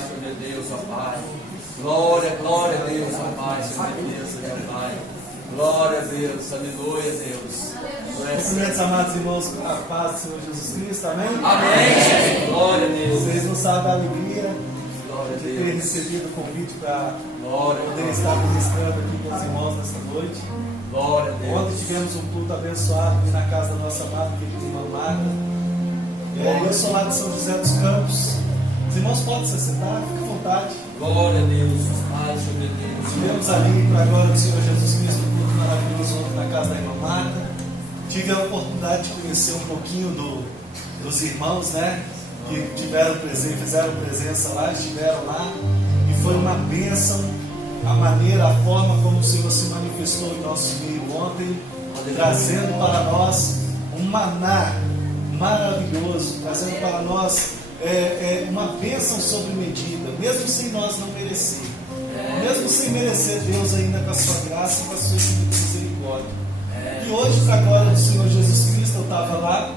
Pai, Senhor meu Deus, ó Pai. Glória, glória a Deus, ó Pai, Senhor meu Deus, ó Pai. Glória a Deus, aleluia, Deus. Cumprimentos, amados irmãos, a paz do Senhor Jesus Cristo, amém? Amém. Glória a Deus. Vocês não sabem a alegria Glória a de ter Deus. recebido o convite para Glória a poder Deus. estar ministrando aqui com os irmãos nesta noite. Glória a Deus. Ontem tivemos um culto abençoado aqui na casa da nossa amada querida irmã Marta. Eu sou lá de São José dos Campos. Os irmãos podem se sentar, fique à vontade. Glória a Deus. Pai, Senhor meu Deus. Tivemos ali, para a glória do Senhor Jesus Cristo, um culto maravilhoso ontem na casa da irmã Marta. Tive a oportunidade de conhecer um pouquinho dos irmãos, né? Que tiveram presente, fizeram presença lá, estiveram lá. E foi uma bênção a maneira, a forma como o Senhor se manifestou em nosso meio ontem, trazendo para nós um maná maravilhoso, trazendo para nós uma bênção sobre medida, mesmo sem nós não merecer. Mesmo sem merecer, Deus ainda com a sua graça e com a sua misericórdia. E hoje, para a glória do Senhor Jesus Cristo, eu estava lá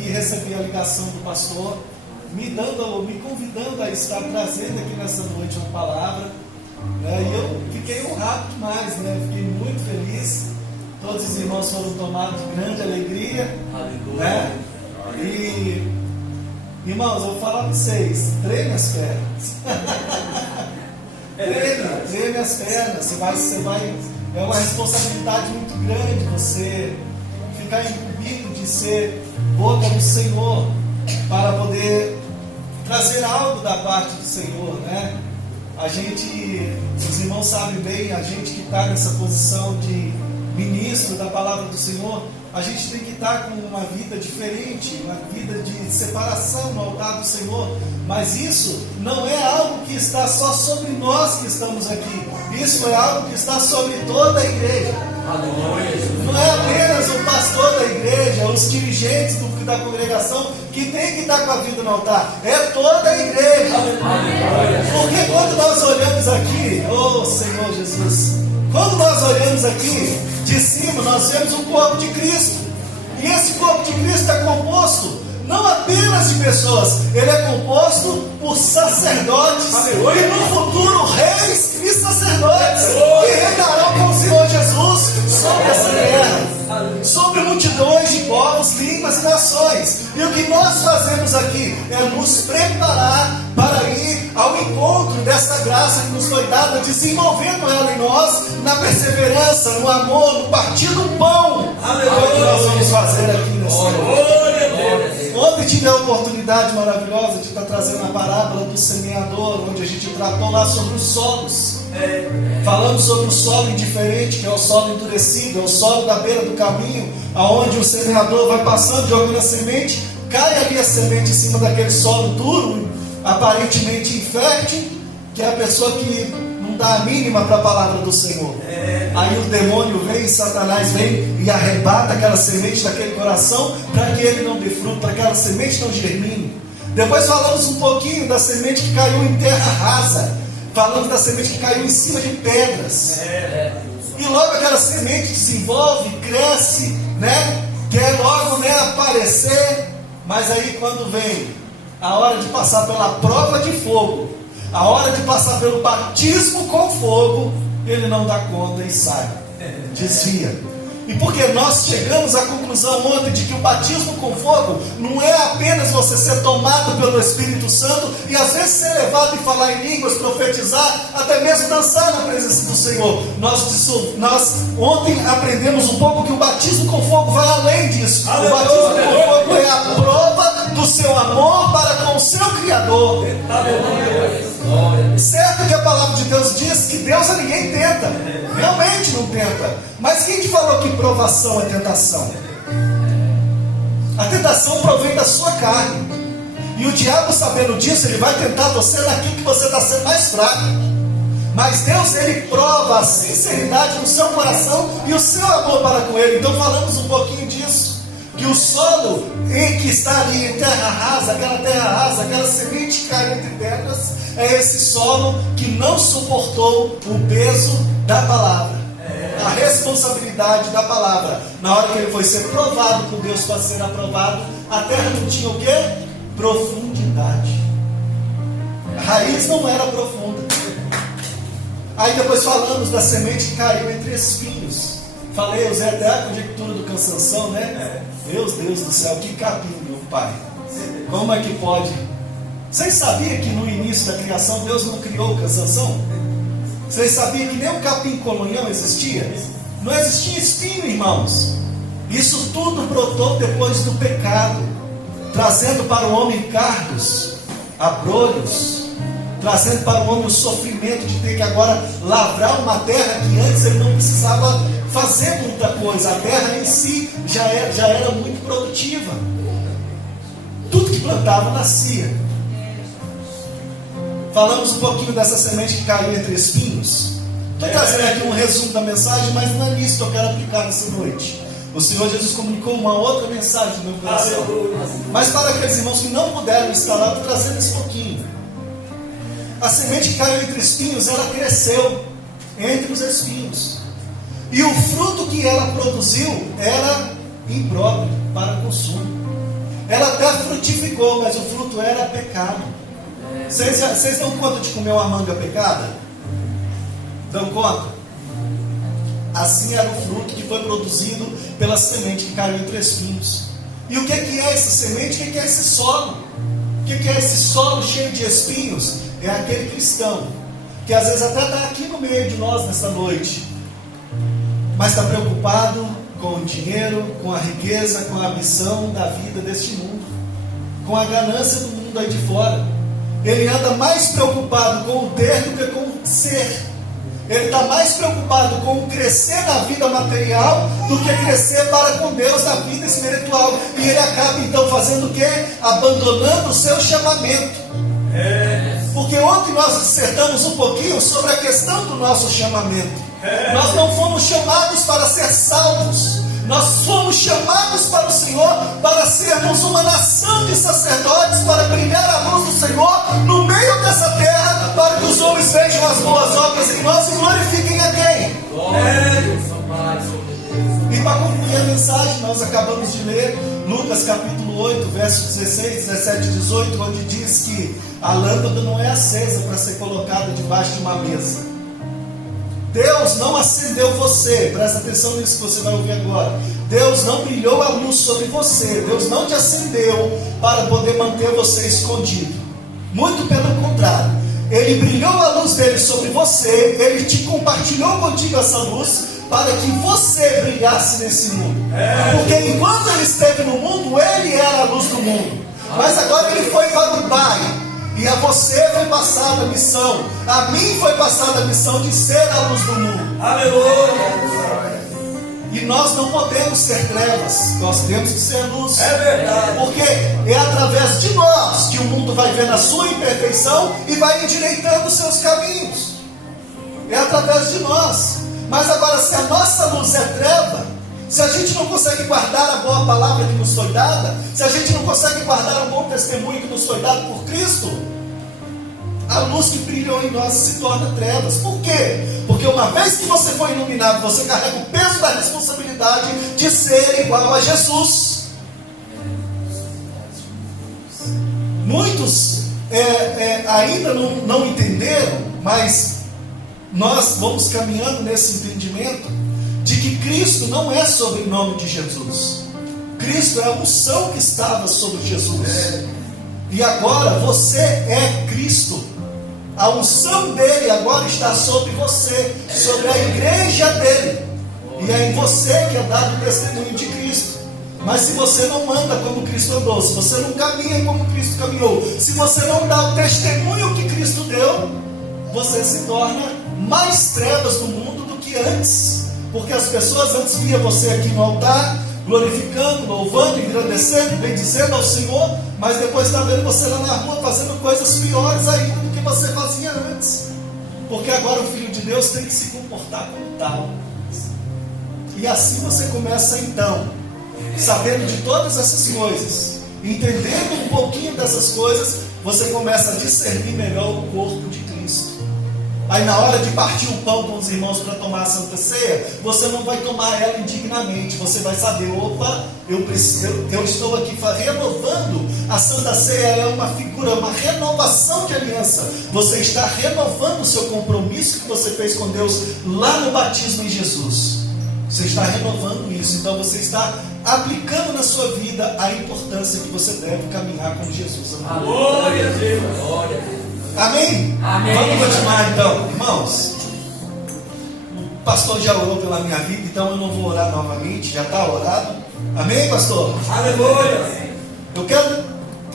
e recebi a ligação do pastor, me convidando a estar trazendo aqui nessa noite uma palavra, né? E eu fiquei honrado demais, né? Fiquei muito feliz. Todos os irmãos foram tomados de grande alegria, né? E, irmãos, eu vou falar para vocês, treme as pernas. Treme as pernas. Você vai, é uma responsabilidade muito grande você ficar incumbido de ser boca do Senhor para poder trazer algo da parte do Senhor, né? Os irmãos sabem bem, a gente que está nessa posição de ministro da palavra do Senhor, a gente tem que estar com uma vida diferente, uma vida de separação no altar do Senhor. Mas isso não é algo que está só sobre nós que estamos aqui. Isso é algo que está sobre toda a igreja. Não é apenas o pastor da igreja, os dirigentes da congregação que tem que estar com a vida no altar. É toda a igreja. Porque quando nós olhamos aqui, oh Senhor Jesus, quando nós olhamos aqui de cima, nós vemos o corpo de Cristo. E esse corpo de Cristo é composto não apenas de pessoas, ele é composto por sacerdotes e no futuro reis e sacerdotes que reinarão com o Senhor Jesus sobre essa terra, sobre multidões de povos, línguas e nações. E o que nós fazemos aqui é nos preparar para ir ao encontro dessa graça que nos foi dada, desenvolvendo ela em nós, na perseverança, no amor, no partir do pão. Que nós vamos fazer aqui nesse momento. Ontem tive a oportunidade maravilhosa de estar trazendo a parábola do semeador, onde a gente tratou lá sobre os solos. Falamos sobre o solo indiferente, que é o solo endurecido, é o solo da beira do caminho, aonde o semeador vai passando, jogando a semente, cai ali a semente em cima daquele solo duro, aparentemente infértil, que é a pessoa que não dá a mínima para a palavra do Senhor. Aí o demônio vem, Satanás vem e arrebata aquela semente daquele coração para que ele não dê fruto, para que aquela semente não germine. Depois falamos um pouquinho da semente que caiu em terra rasa, falando da semente que caiu em cima de pedras. E logo aquela semente desenvolve, cresce, né? Quer logo, né, aparecer. Mas aí quando vem a hora de passar pela prova de fogo, a hora de passar pelo batismo com fogo, ele não dá conta e sai, desvia. E porque nós chegamos à conclusão ontem de que o batismo com fogo não é apenas você ser tomado pelo Espírito Santo e às vezes ser levado e falar em línguas, profetizar, até mesmo dançar na presença do Senhor. Nós ontem aprendemos um pouco que o batismo com fogo vai além disso. O batismo com fogo é a prova do seu amor para com o seu Criador. Certo que a palavra de Deus diz que Deus a ninguém tenta, realmente não tenta. Mas quem te falou que provação é tentação? A tentação provém da sua carne. E o diabo, sabendo disso, ele vai tentar você naquilo que você está sendo mais fraco. Mas Deus, ele prova a sinceridade do seu coração e o seu amor para com ele. Então falamos um pouquinho disso, que o solo que está ali em terra rasa, aquela semente que caiu entre pedras, é esse solo que não suportou o peso da palavra, a responsabilidade da palavra. Na hora que ele foi ser provado por Deus para ser aprovado, a terra não tinha o quê? Profundidade. A raiz não era profunda. Aí depois falamos da semente que caiu entre espinhos. Falei, usei até a conjectura do cansanção, né? Deus do céu, que capim, meu pai. Como é que pode? Vocês sabiam que no início da criação Deus não criou o cansanção? Vocês sabiam que nem o capim colonhão existia? Não existia espinho, irmãos. Isso tudo brotou depois do pecado, trazendo para o homem cardos, abrolhos, trazendo para o homem o sofrimento de ter que agora lavrar uma terra que antes ele não precisava fazer muita coisa. A terra em si já era muito produtiva. Tudo que plantava nascia. Falamos um pouquinho dessa semente que caiu entre espinhos. Estou trazendo aqui um resumo da mensagem, mas não é nisso que eu quero aplicar nessa noite. O Senhor Jesus comunicou uma outra mensagem no meu coração. Mas para aqueles irmãos que não puderam estar lá, estou trazendo esse pouquinho. A semente que caiu entre espinhos, ela cresceu entre os espinhos. E o fruto que ela produziu era impróprio para consumo. Ela até frutificou, mas o fruto era pecado. Vocês dão conta de comer uma manga pecada? Dão conta? Assim era o fruto que foi produzido pela semente que caiu entre espinhos. E o que é essa semente? O que é esse solo? O que é esse solo cheio de espinhos? É aquele cristão que às vezes até está aqui no meio de nós nessa noite, mas está preocupado com o dinheiro, com a riqueza, com a ambição da vida deste mundo, com a ganância do mundo aí de fora. Ele anda mais preocupado com o ter do que com o ser. Ele está mais preocupado com o crescer na vida material do que crescer para com Deus na vida espiritual. E ele acaba então fazendo o quê? Abandonando o seu chamamento. Porque ontem nós dissertamos um pouquinho sobre a questão do nosso chamamento. Nós não fomos chamados para ser salvos. Nós fomos chamados para o Senhor para sermos uma nação de sacerdotes, para brilhar a luz do Senhor no meio dessa terra, para que os homens vejam as boas obras em nós e glorifiquem a quem? E para concluir a mensagem, nós acabamos de ler Lucas capítulo 8, versos 16, 17 e 18, onde diz que a lâmpada não é acesa para ser colocada debaixo de uma mesa. Deus não acendeu você, presta atenção nisso que você vai ouvir agora. Deus não brilhou a luz sobre você, Deus não te acendeu para poder manter você escondido. Muito pelo contrário, Ele brilhou a luz dele sobre você, Ele te compartilhou contigo essa luz para que você brilhasse nesse mundo. Porque enquanto Ele esteve no mundo, Ele era a luz do mundo. Mas agora Ele foi para o Pai. E a você foi passada a missão, a mim foi passada a missão de ser a luz do mundo. Aleluia! E nós não podemos ser trevas, nós temos que ser luz. É verdade. Porque é através de nós que o mundo vai ver a sua imperfeição e vai endireitando os seus caminhos. É através de nós. Mas agora, se a nossa luz é treva, se a gente não consegue guardar a boa palavra que nos foi dada, se a gente não consegue guardar o bom testemunho que nos foi dado por Cristo, a luz que brilhou em nós se torna trevas. Por quê? Porque uma vez que você foi iluminado, você carrega o peso da responsabilidade de ser igual a Jesus. Muitos ainda não entenderam, mas nós vamos caminhando nesse entendimento de que Cristo não é sobrenome de Jesus. Cristo é a unção que estava sobre Jesus. E agora você é Cristo. A unção dele agora está sobre você, sobre a igreja dele. E é em você que é dado o testemunho de Cristo. Mas se você não anda como Cristo andou, se você não caminha como Cristo caminhou, se você não dá o testemunho que Cristo deu, você se torna mais trevas do mundo do que antes. Porque as pessoas antes viam você aqui no altar, glorificando, louvando, engrandecendo, bendizendo ao Senhor, mas depois está vendo você lá na rua fazendo coisas piores ainda do que você fazia antes. Porque agora o Filho de Deus tem que se comportar como tal. E assim você começa então, sabendo de todas essas coisas, entendendo um pouquinho dessas coisas, você começa a discernir melhor o corpo de Cristo. Aí na hora de partir o pão com os irmãos para tomar a Santa Ceia, você não vai tomar ela indignamente. Você vai saber, opa, eu estou aqui renovando. A Santa Ceia é uma figura, uma renovação de aliança. Você está renovando o seu compromisso que você fez com Deus lá no batismo em Jesus. Você está renovando isso. Então você está aplicando na sua vida a importância que você deve caminhar com Jesus. Glória a Deus. Glória a Deus. Amém? Amém. Vamos continuar então, irmãos. O pastor já orou pela minha vida, então eu não vou orar novamente, já está orado. Amém, pastor? Aleluia. Eu quero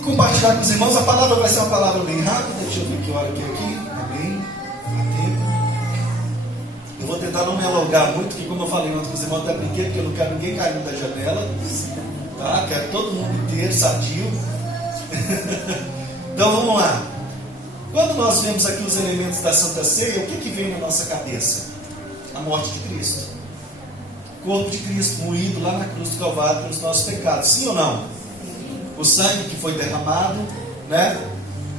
compartilhar com os irmãos. A palavra vai ser uma palavra bem rápida. Deixa eu ver que hora que é aqui. Amém? Há tempo. Eu vou tentar não me alongar muito, porque como eu falei ontem com os irmãos, até brinquei, porque eu não quero ninguém caindo da janela, tá? Quero todo mundo inteiro, sadio. Então vamos lá. Quando nós vemos aqui os elementos da Santa Ceia, o que vem na nossa cabeça? A morte de Cristo. O corpo de Cristo moído lá na cruz do Calvário pelos nossos pecados. Sim ou não? O sangue que foi derramado, né,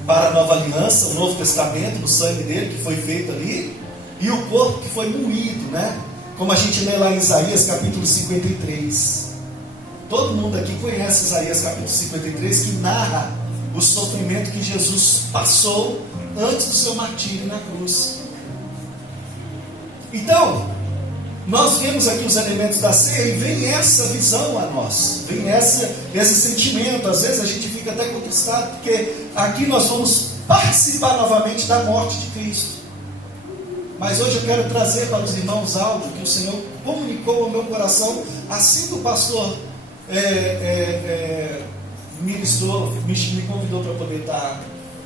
para a nova aliança, o Novo Testamento, o sangue dele que foi feito ali, e o corpo que foi moído, né? Como a gente lê lá em Isaías capítulo 53. Todo mundo aqui conhece Isaías capítulo 53, que narra o sofrimento que Jesus passou antes do seu martírio na cruz. Então, nós vemos aqui os elementos da ceia e vem essa visão a nós, vem esse sentimento. Às vezes a gente fica até conquistado, porque aqui nós vamos participar novamente da morte de Cristo. Mas hoje eu quero trazer para os irmãos algo que o Senhor comunicou ao meu coração, assim que o pastor ministrou, me convidou para poder estar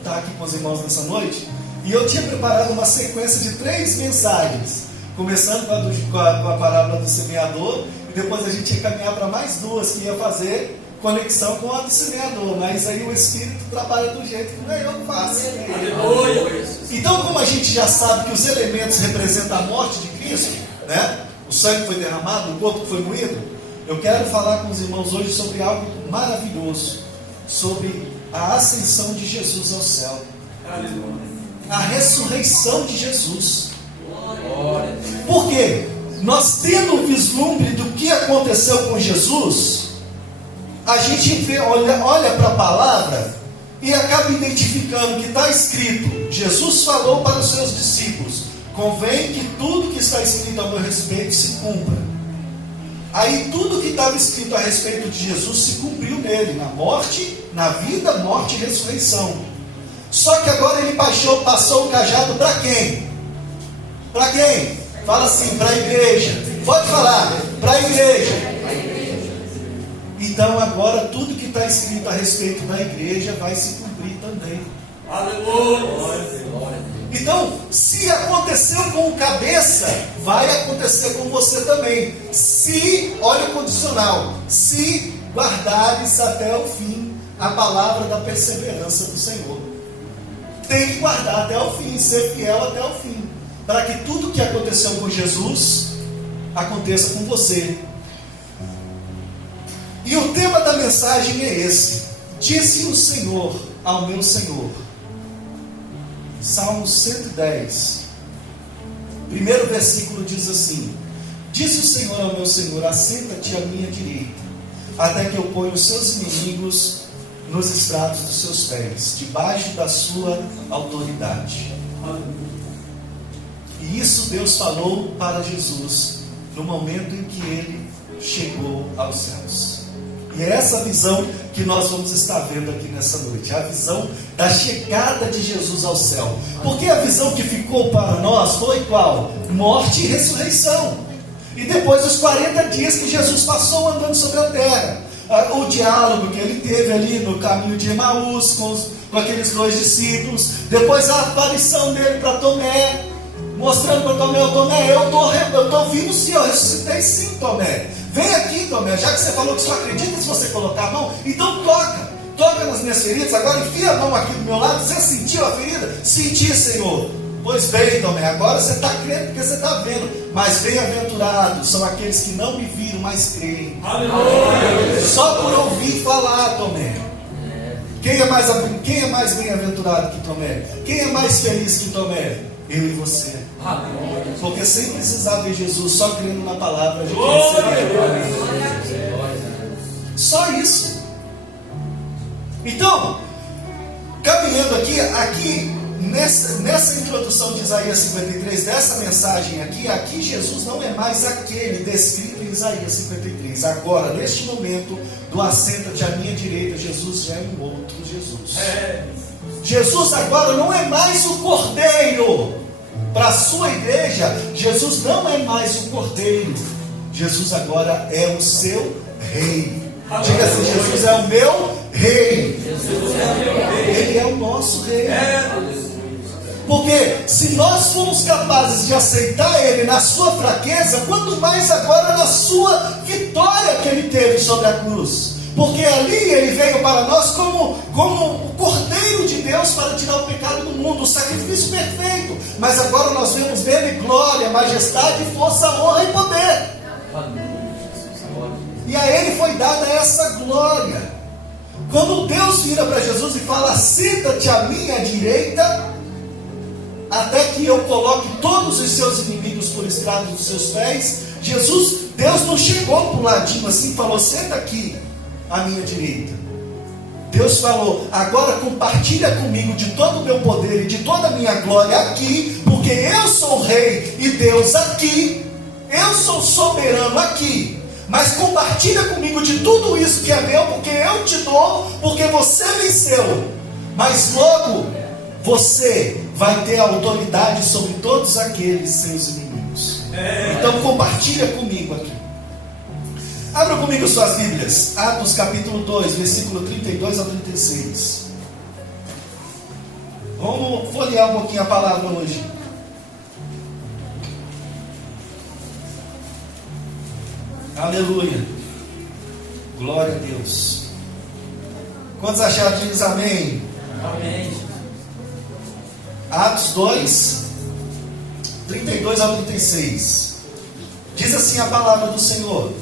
aqui com os irmãos nessa noite. E eu tinha preparado uma sequência de 3 mensagens, começando com a parábola do semeador, e depois a gente ia caminhar para mais 2 que ia fazer conexão com a do semeador. Mas aí o Espírito trabalha do jeito que não é eu que faço. Então, como a gente já sabe que os elementos representam a morte de Cristo, né? O sangue foi derramado, o corpo foi moído, eu quero falar com os irmãos hoje sobre algo maravilhoso, sobre a ascensão de Jesus ao céu. A ressurreição de Jesus. Por quê? Nós tendo um vislumbre do que aconteceu com Jesus, a gente vê, olha para a palavra e acaba identificando que está escrito, Jesus falou para os seus discípulos, convém que tudo que está escrito a meu respeito se cumpra. Aí tudo que estava escrito a respeito de Jesus se cumpriu nele, na morte, na vida, morte e ressurreição. Só que agora ele passou o cajado para quem? Para quem? Fala assim, para a igreja. Pode falar, para a igreja. Então agora tudo que está escrito a respeito da igreja vai se cumprir também. Aleluia. Então, se aconteceu com o cabeça, vai acontecer com você também. Se, olha o condicional, se guardares até o fim a palavra da perseverança do Senhor. Tem que guardar até o fim, ser fiel até o fim, para que tudo que aconteceu com Jesus aconteça com você. E o tema da mensagem é esse: disse o Senhor ao meu Senhor. Salmo 110, primeiro versículo diz assim: disse o Senhor ao meu Senhor, assenta-te à minha direita, até que eu ponha os seus inimigos nos estrados dos seus pés, debaixo da sua autoridade. E isso Deus falou para Jesus no momento em que ele chegou aos céus. E é essa visão que nós vamos estar vendo aqui nessa noite, a visão da chegada de Jesus ao céu. Porque a visão que ficou para nós foi qual? Morte e ressurreição. E depois dos 40 dias que Jesus passou andando sobre a terra, o diálogo que ele teve ali no caminho de Emaús com aqueles 2 discípulos, depois a aparição dele para Tomé, mostrando para Tomé: Tomé, eu estou vivo sim, eu ressuscitei sim, Tomé. Vem aqui, Tomé, já que você falou que só acredita se você colocar a mão, então toca nas minhas feridas, agora enfia a mão aqui do meu lado. Você sentiu a ferida? Senti, Senhor. Pois bem, Tomé, agora você está crendo porque você está vendo. Mas bem-aventurados são aqueles que não me viram, mas creem. Aleluia. Só por ouvir falar, Tomé. Quem é mais bem-aventurado que Tomé? Quem é mais feliz que Tomé? eu e você. Aleluia. Porque sem precisar ver Jesus, só crendo na palavra, a gente recebe. Só isso. Então, caminhando aqui nessa introdução de Isaías 53, dessa mensagem aqui Jesus não é mais aquele descrito em Isaías 53. Agora, neste momento do assenta-te à minha direita, Jesus já é um outro Jesus. Jesus agora não é mais o Cordeiro. Para a sua igreja, Jesus não é mais o Cordeiro. Jesus agora é o seu Rei. Diga assim: Jesus é o meu Rei. Ele é o nosso Rei. Porque se nós fomos capazes de aceitar Ele na sua fraqueza, quanto mais agora na sua vitória que Ele teve sobre a cruz. Porque ali Ele veio para nós como o Cordeiro de Deus para tirar o pecado do mundo, o sacrifício perfeito. Mas agora nós vemos nele glória, majestade, força, honra e poder. E a Ele foi dada essa glória. Quando Deus vira para Jesus e fala: senta-te à minha direita, até que eu coloque todos os seus inimigos por estrado dos seus pés. Deus não chegou para o ladinho assim e falou: senta aqui à minha direita. Deus falou: agora compartilha comigo de todo o meu poder e de toda a minha glória aqui, porque eu sou o Rei e Deus aqui, eu sou soberano aqui, mas compartilha comigo de tudo isso que é meu, porque eu te dou, porque você venceu, mas logo você vai ter autoridade sobre todos aqueles seus inimigos. Então compartilha comigo aqui. Abra comigo suas Bíblias, Atos capítulo 2, versículo 32 a 36. Vamos folhear um pouquinho a palavra hoje. Aleluia. Glória a Deus. Quantos acharam? Diz amém. Amém. Atos 2, 32 a 36. Diz assim a palavra do Senhor: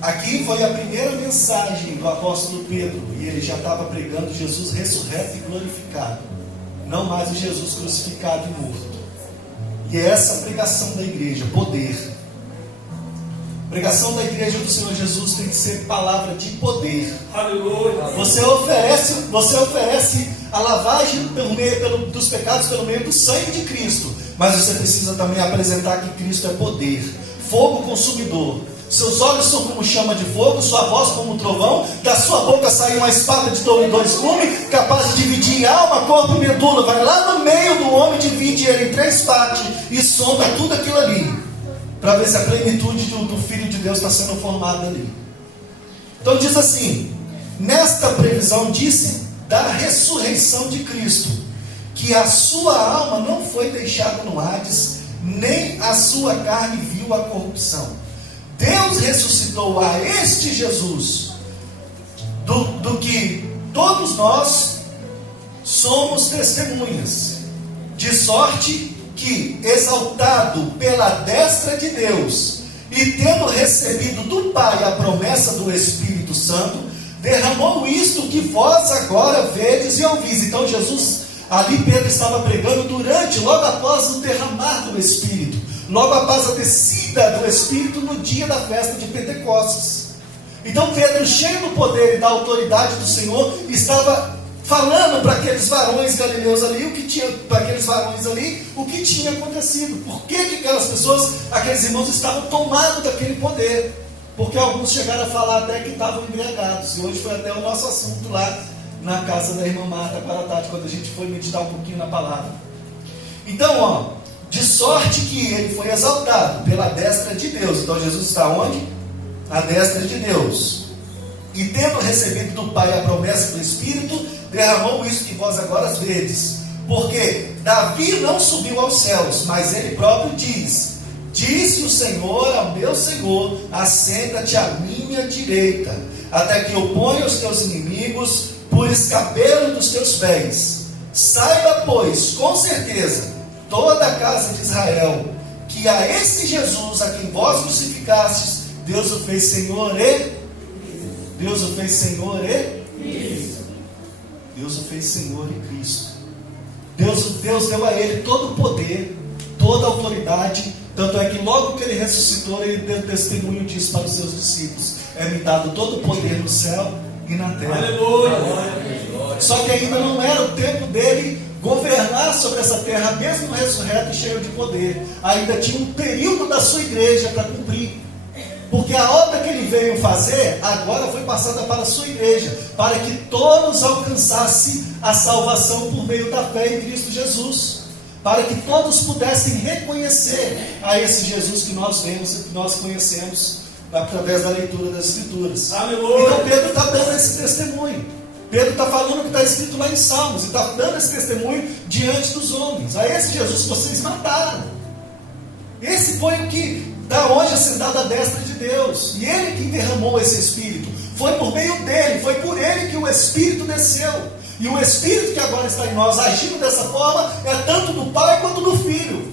aqui foi a primeira mensagem do apóstolo Pedro, e ele já estava pregando Jesus ressurreto e glorificado, não mais o Jesus crucificado e morto. E é essa a pregação da igreja, poder. A pregação da igreja do Senhor Jesus tem que ser palavra de poder. Aleluia. Você oferece a lavagem dos pecados pelo meio do sangue de Cristo, mas você precisa também apresentar que Cristo é poder, fogo consumidor. Seus olhos são como chama de fogo, sua voz como um trovão, da sua boca sai uma espada de dois gumes, capaz de dividir alma, corpo e medula. Vai lá no meio do homem, divide ele em 3 partes e sonda tudo aquilo ali, para ver se a plenitude do Filho de Deus está sendo formada ali. Então diz assim: nesta previsão disse da ressurreição de Cristo, que a sua alma não foi deixada no Hades, nem a sua carne viu a corrupção. Deus ressuscitou a este Jesus, do que todos nós somos testemunhas, de sorte que, exaltado pela destra de Deus, e tendo recebido do Pai a promessa do Espírito Santo, derramou isto que vós agora vedes e ouvis. Então Jesus, ali Pedro estava pregando logo após o derramar do Espírito, logo após a descida do Espírito no dia da festa de Pentecostes. Então Pedro, cheio do poder e da autoridade do Senhor, estava falando para aqueles varões galileus ali o que tinha acontecido. Por que aquelas pessoas, aqueles irmãos estavam tomados daquele poder? Porque alguns chegaram a falar até que estavam embriagados. E hoje foi até o nosso assunto lá na casa da irmã Marta para a tarde, quando a gente foi meditar um pouquinho na palavra. Então, de sorte que ele foi exaltado pela destra de Deus. Então Jesus está onde? À destra de Deus. E tendo recebido do Pai a promessa do Espírito, derramou isso que vós agora vedes. Porque Davi não subiu aos céus, mas ele próprio diz: disse o Senhor ao meu Senhor: assenta-te à minha direita, até que eu ponha os teus inimigos por escabelo dos teus pés. Saiba, pois, com certeza, toda a casa de Israel, que a esse Jesus a quem vós crucificastes, Deus o fez Senhor e Deus o fez Senhor e Cristo. Deus deu a ele todo o poder, toda a autoridade. Tanto é que logo que ele ressuscitou, ele deu testemunho disso para os seus discípulos: é-me dado todo o poder no céu e na terra. Aleluia. Só que ainda não era o tempo dele governar sobre essa terra, mesmo ressurreto e cheio de poder. Ainda tinha um período da sua igreja para cumprir. Porque a obra que ele veio fazer, agora foi passada para a sua igreja, para que todos alcançassem a salvação por meio da fé em Cristo Jesus. Para que todos pudessem reconhecer a esse Jesus que nós vemos e que nós conhecemos através da leitura das Escrituras. Aleluia. Então Pedro está dando esse testemunho. Pedro está falando o que está escrito lá em Salmos, e está dando esse testemunho diante dos homens. A esse Jesus que vocês mataram. Esse foi o que está hoje assentado à destra de Deus. E ele que derramou esse Espírito. Foi por meio dele, foi por ele que o Espírito desceu. E o Espírito que agora está em nós, agindo dessa forma, é tanto do Pai quanto do Filho.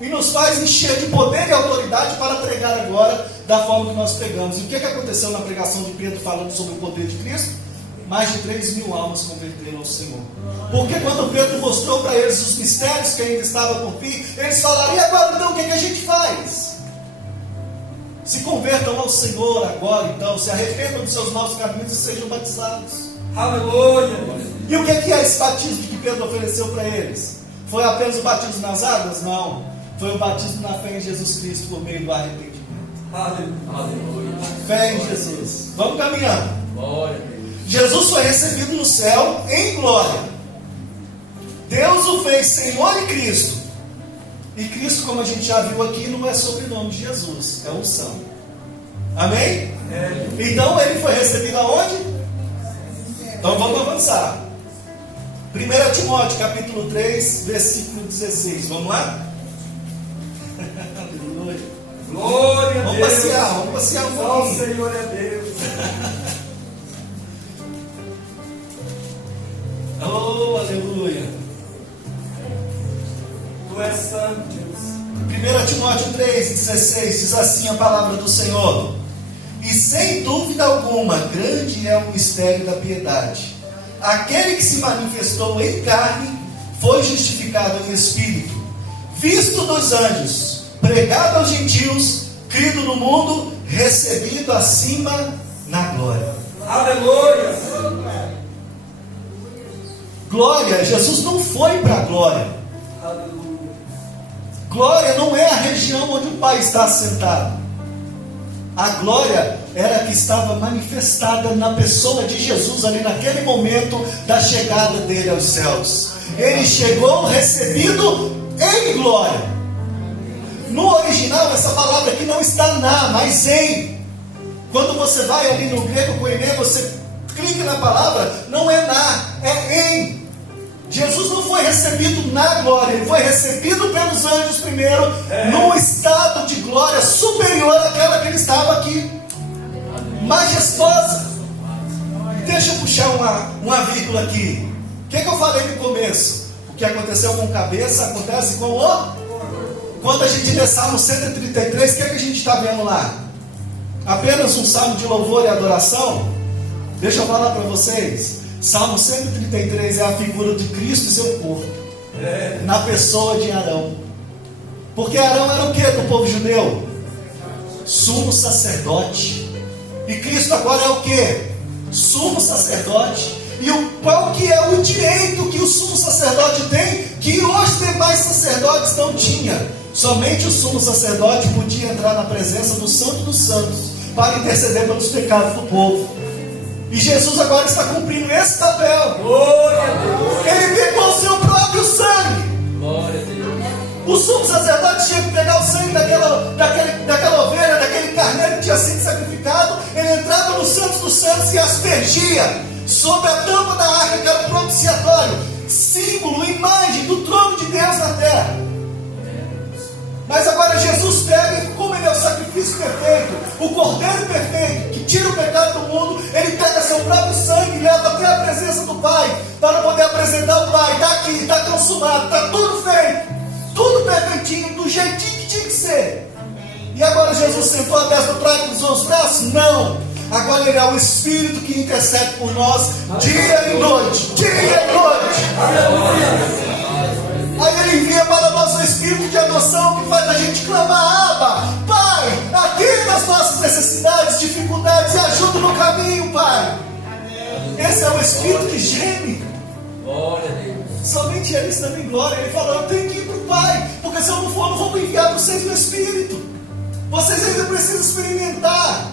E nos faz encher de poder e autoridade para pregar agora da forma que nós pregamos. E o que aconteceu na pregação de Pedro falando sobre o poder de Cristo? Mais de 3.000 almas converteram ao Senhor. Porque quando Pedro mostrou para eles os mistérios que ainda estavam por vir, eles falaram: e agora então, o que a gente faz? Se convertam ao Senhor agora então, se arrependam dos seus maus caminhos e sejam batizados. Aleluia. E o que é esse batismo que Pedro ofereceu para eles? Foi apenas o batismo nas águas? Não. Foi o batismo na fé em Jesus Cristo por meio do arrependimento. Aleluia. Fé em Jesus. Vamos caminhando. Glória a Deus. Jesus foi recebido no céu em glória. Deus o fez Senhor e Cristo. E Cristo, como a gente já viu aqui, não é sobrenome de Jesus, é unção. Amém? Então ele foi recebido aonde? Então vamos avançar. 1 Timóteo capítulo 3, versículo 16. Vamos lá? Aleluia. Glória a Vamos Deus. vamos passear um Só o pouquinho. Senhor é Deus. Oh, aleluia. Tu és santo, Deus. 1 Timóteo 3,16 diz assim a palavra do Senhor: e sem dúvida alguma, grande é o mistério da piedade. Aquele que se manifestou em carne foi justificado em espírito, visto dos anjos, pregado aos gentios, crido no mundo, recebido acima na glória. Aleluia. Glória, Jesus não foi para a glória. Aleluia. Glória não é a região onde o Pai está assentado. A glória era a que estava manifestada na pessoa de Jesus ali naquele momento da chegada dele aos céus. Ele chegou recebido em glória. No original, essa palavra aqui não está na, mas em. Quando você vai ali no grego koiné, você clica na palavra, não é na, é em. Jesus não foi recebido na glória, ele foi recebido pelos anjos primeiro, num estado de glória superior àquela que ele estava aqui, majestosa. Deixa eu puxar uma vírgula aqui. O que eu falei no começo? O que aconteceu com cabeça acontece com o. Quando a gente lê Salmo 133, o que a gente está vendo lá? Apenas um salmo de louvor e adoração? Deixa eu falar para vocês. Salmo 133 é a figura de Cristo e seu corpo, na pessoa de Arão. Porque Arão era o que do povo judeu? Sumo sacerdote. E Cristo agora é o que? Sumo sacerdote. E qual que é o direito que o sumo sacerdote tem, que os demais sacerdotes não tinham? Somente o sumo sacerdote podia entrar na presença do Santo dos Santos para interceder pelos pecados do povo. E Jesus agora está cumprindo esse papel. Glória a Deus. Ele pegou o seu próprio sangue. Glória a Deus. O sumo sacerdote tinha que pegar o sangue daquela ovelha, daquele carneiro que tinha sido sacrificado. Ele entrava no Santo dos Santos e aspergia sobre a tampa da arca, que era o propiciatório, símbolo, imagem do trono de Deus na terra. Mas agora Jesus pega, e como ele é o sacrifício perfeito, o cordeiro perfeito, que tira o pecado do mundo, ele pega seu próprio sangue e leva até a presença do Pai, para poder apresentar ao Pai: está aqui, está consumado, está tudo feito, tudo perfeitinho, do jeitinho que tinha que ser. E agora Jesus sentou a destra para cruzou os braços? Não. Agora Ele é o Espírito que intercede por nós dia e noite. Dia e noite. Aí Ele envia para nós o Espírito de adoção que faz a gente clamar: Abba, Pai, atende nas nossas necessidades, dificuldades e ajuda no caminho, Pai. Esse é o Espírito que geme. Glória a Deus. Somente Ele está em glória. Ele falou: eu tenho que ir para o Pai, porque se eu não for, eu não vou enviar para vocês o Espírito. Vocês ainda precisam experimentar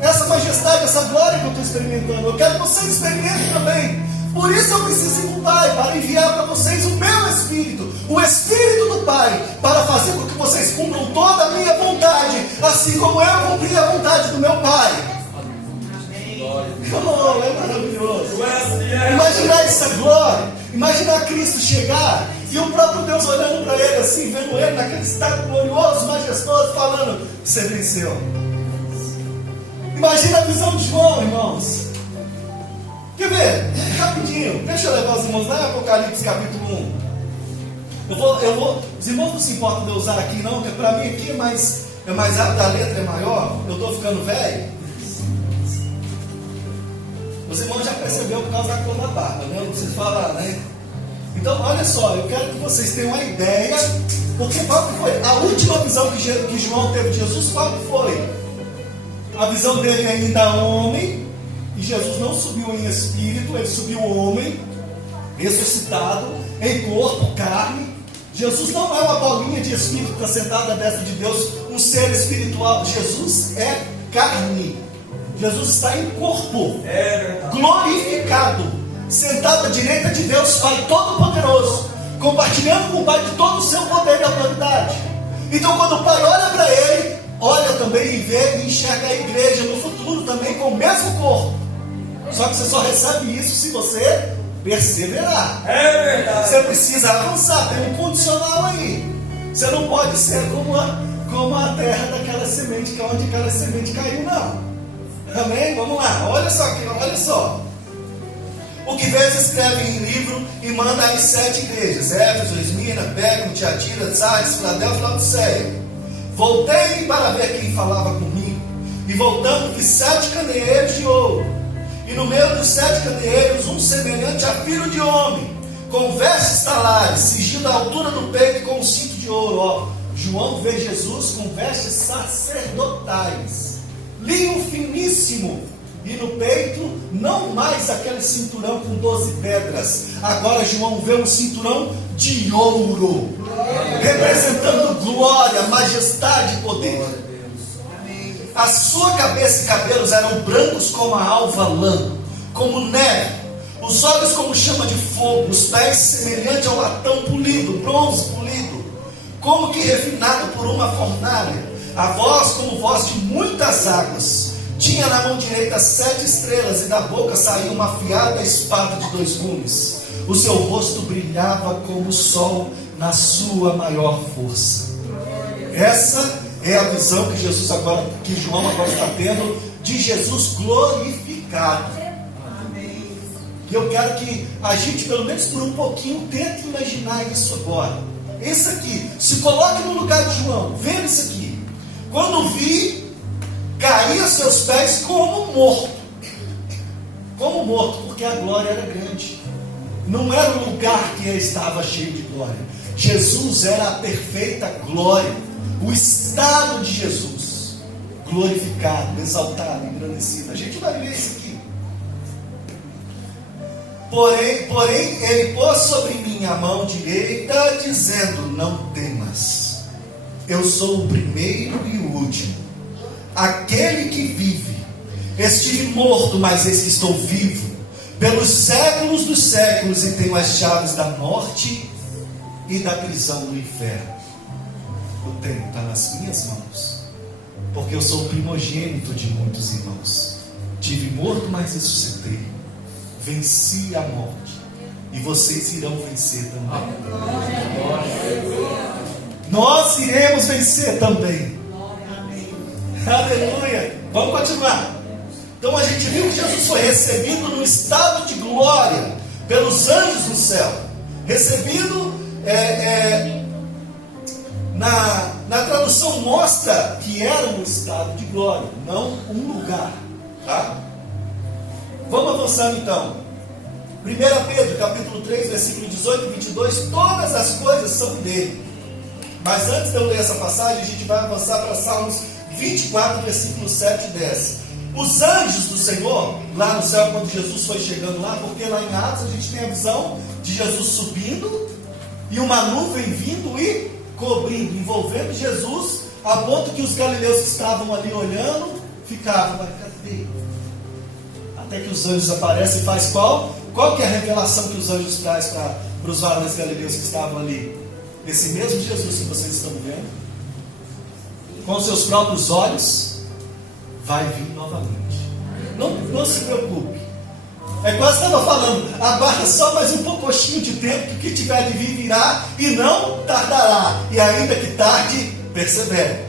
essa majestade, essa glória que eu estou experimentando. Eu quero que vocês experimentem também. Por isso eu preciso ir para o Pai, para enviar para vocês o meu Espírito, o Espírito do Pai, para fazer com que vocês cumpram toda a minha vontade, assim como eu cumpri a vontade do meu Pai. Oh, é maravilhoso. Imaginar essa glória, imaginar Cristo chegar e o próprio Deus olhando para ele assim, vendo ele naquele estado glorioso, majestoso, falando: você venceu. Imagina a visão de João, irmãos. Quer ver? Rapidinho, deixa eu levar os irmãos lá em Apocalipse capítulo 1. Os irmãos não se importam de eu usar aqui não, porque para mim aqui é mais rápido, a letra é maior, eu estou ficando velho. Os irmãos já perceberam por causa da cor da barba, né? Não precisa falar, né? Então, olha só, eu quero que vocês tenham uma ideia, porque qual que foi? A última visão que João teve de Jesus, qual que foi? A visão dele ainda homem, e Jesus não subiu em espírito, ele subiu homem, ressuscitado, em corpo, carne. Jesus não é uma bolinha de espírito que está sentada à destra de Deus, um ser espiritual. Jesus é carne. Jesus está em corpo, glorificado, sentado à direita de Deus, Pai Todo-Poderoso, compartilhando com o Pai de todo o seu poder e autoridade. Então, quando o Pai olha para ele, olha também e vê e enxerga a igreja no futuro também com o mesmo corpo. Só que você só recebe isso se você perseverar. É verdade. Você precisa avançar, tem um condicional aí. Você não pode ser como a terra daquela semente, que é onde aquela semente caiu, não. Amém? Vamos lá, olha só aqui, olha só. O que vês escreve em livro e manda às 7 igrejas: Éfeso, Esmirna, Pérgamo, Tiatira, Sardes, Filadélfia e Laodiceia. Voltei para ver quem falava comigo, e voltando vi 7 candeeiros de ouro, e no meio dos 7 candeeiros um semelhante a filho de homem, com vestes talares, cingido à altura do peito com um cinto de ouro. Ó, João vê Jesus com vestes sacerdotais, linho finíssimo, e no peito não mais aquele cinturão com 12 pedras. Agora João vê um cinturão de ouro, representando glória, majestade e poder. A sua cabeça e cabelos eram brancos como a alva lã, como neve, os olhos como chama de fogo, os pés semelhante ao latão polido, bronze polido, como que refinado por uma fornalha, a voz como voz de muitas águas. Tinha na mão direita 7 estrelas, e da boca saía uma afiada espada de 2 gumes. O seu rosto brilhava como o sol na sua maior força. Essa é a visão que João agora está tendo de Jesus glorificado. E eu quero que a gente, pelo menos por um pouquinho, tente imaginar isso agora. Esse aqui, se coloque no lugar de João, vendo isso aqui. Quando vi, caí aos seus pés como morto. Como morto, porque a glória era grande. Não era o lugar que estava cheio de glória. Jesus era a perfeita glória. O estado de Jesus, glorificado, exaltado, engrandecido. A gente vai ver isso aqui. Porém, ele pôs sobre mim a mão direita, dizendo: não temas, eu sou o primeiro e o último, aquele que vive. Estive morto, mas eis que estou vivo, pelos séculos dos séculos, e tenho as chaves da morte e da prisão do inferno. Eu tenho, está nas minhas mãos, porque eu sou o primogênito de muitos irmãos. Tive morto, mas ressuscitei, venci a morte, e vocês irão vencer também. Nós iremos vencer também. Aleluia. Vamos continuar. Então a gente viu que Jesus foi recebido num estado de glória pelos anjos do céu. Recebido na tradução mostra que era um estado de glória, não um lugar. Tá? Vamos avançando então. 1 Pedro, capítulo 3, versículo 18 e 22, todas as coisas são dele. Mas antes de eu ler essa passagem, a gente vai avançar para Salmos 24, versículo 7 e 10. Os anjos do Senhor, lá no céu, quando Jesus foi chegando lá, porque lá em Atos a gente tem a visão de Jesus subindo e uma nuvem vindo e cobrindo, envolvendo Jesus, a ponto que os galileus que estavam ali olhando, ficavam, mas cadê? Até que os anjos aparecem e faz qual? Qual que é a revelação que os anjos trazem para os varões galileus que estavam ali? Esse mesmo Jesus que vocês estão vendo, com os seus próprios olhos, vai vir novamente. Não se preocupe. É quase estava falando, aguarda só mais um pouquinho de tempo, que o que tiver de vir virá e não tardará. E ainda que tarde, persevere.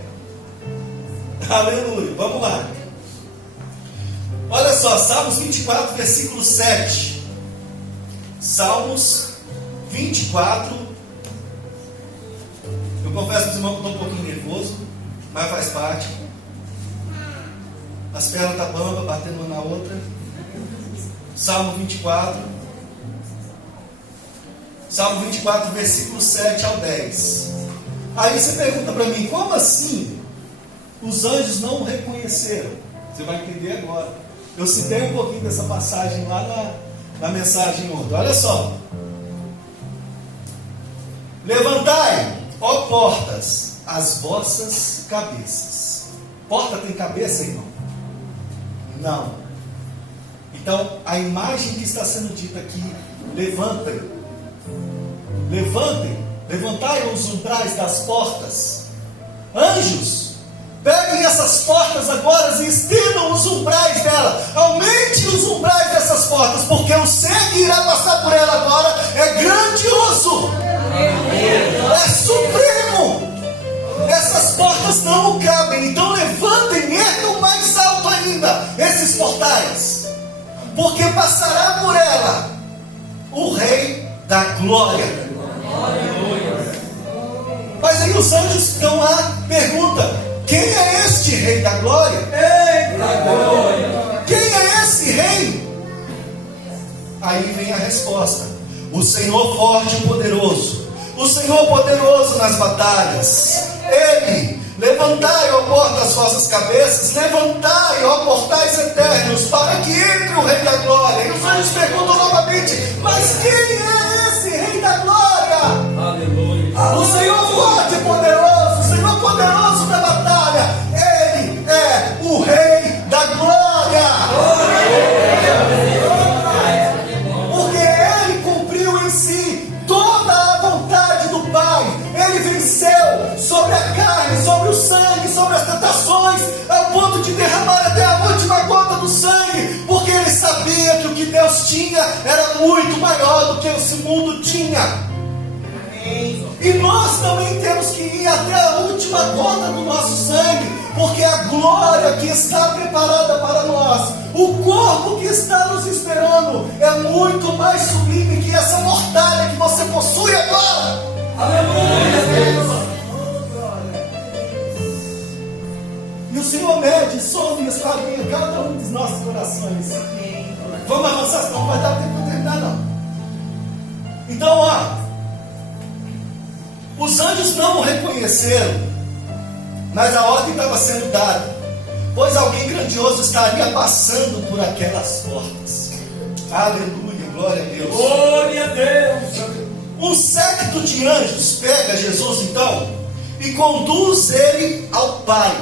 Aleluia. Vamos lá. Olha só, Salmos 24, versículo 7. Salmos 24. Eu confesso que os irmãos estão um pouquinho nervosos, mas faz parte. As pernas da bamba batendo uma na outra. Salmo 24. Salmo 24, versículo 7 ao 10. Aí você pergunta para mim, como assim os anjos não o reconheceram? Você vai entender agora. Eu citei um pouquinho dessa passagem lá na mensagem ontem. Olha só. Levantai, ó portas, as vossas cabeças. Porta tem cabeça, irmão? Não. Então, a imagem que está sendo dita aqui, levantem, levantai os umbrais das portas. Anjos, peguem essas portas agora e estendam os umbrais dela. Aumente os umbrais dessas portas, porque o ser que irá passar por ela agora é grandioso, é supremo. Essas portas não cabem, então levantem, ergam mais alto ainda esses portais, porque passará por ela o Rei da Glória. Mas aí os anjos estão lá, perguntam: quem é este Rei da Glória? Quem é esse Rei? Aí vem a resposta: o Senhor forte e poderoso, o Senhor poderoso nas batalhas. Ele: levantai, ó portas, as vossas cabeças, levantai, ó portais eternos, para que entre o Rei da Glória. E os anjos perguntam novamente: mas quem é esse Rei da Glória? Aleluia. O Senhor forte e poderoso, o Senhor poderoso na batalha. Ele é o Rei da Glória. Porque Ele cumpriu em si toda a vontade do Pai. Ele venceu sobre a carne, sobre o sangue, sobre as tentações, ao ponto de derramar até a última gota do sangue, porque Ele sabia que o que Deus tinha era muito maior do que esse mundo tinha. E nós também temos que ir até a última gota do nosso sangue, porque a glória que está preparada para nós, o corpo que está nos esperando, é muito mais sublime que essa mortalha que você possui agora. Aleluia! E o Senhor mede, some e esquadrinha cada um dos nossos corações. Vamos avançar, senão não vai dar tempo de terminar, não. Então, ó, os anjos não o reconheceram, mas a ordem estava sendo dada, pois alguém grandioso estaria passando por aquelas portas. Aleluia, glória a Deus. Glória a Deus. Um séquito de anjos pega Jesus então e conduz ele ao Pai.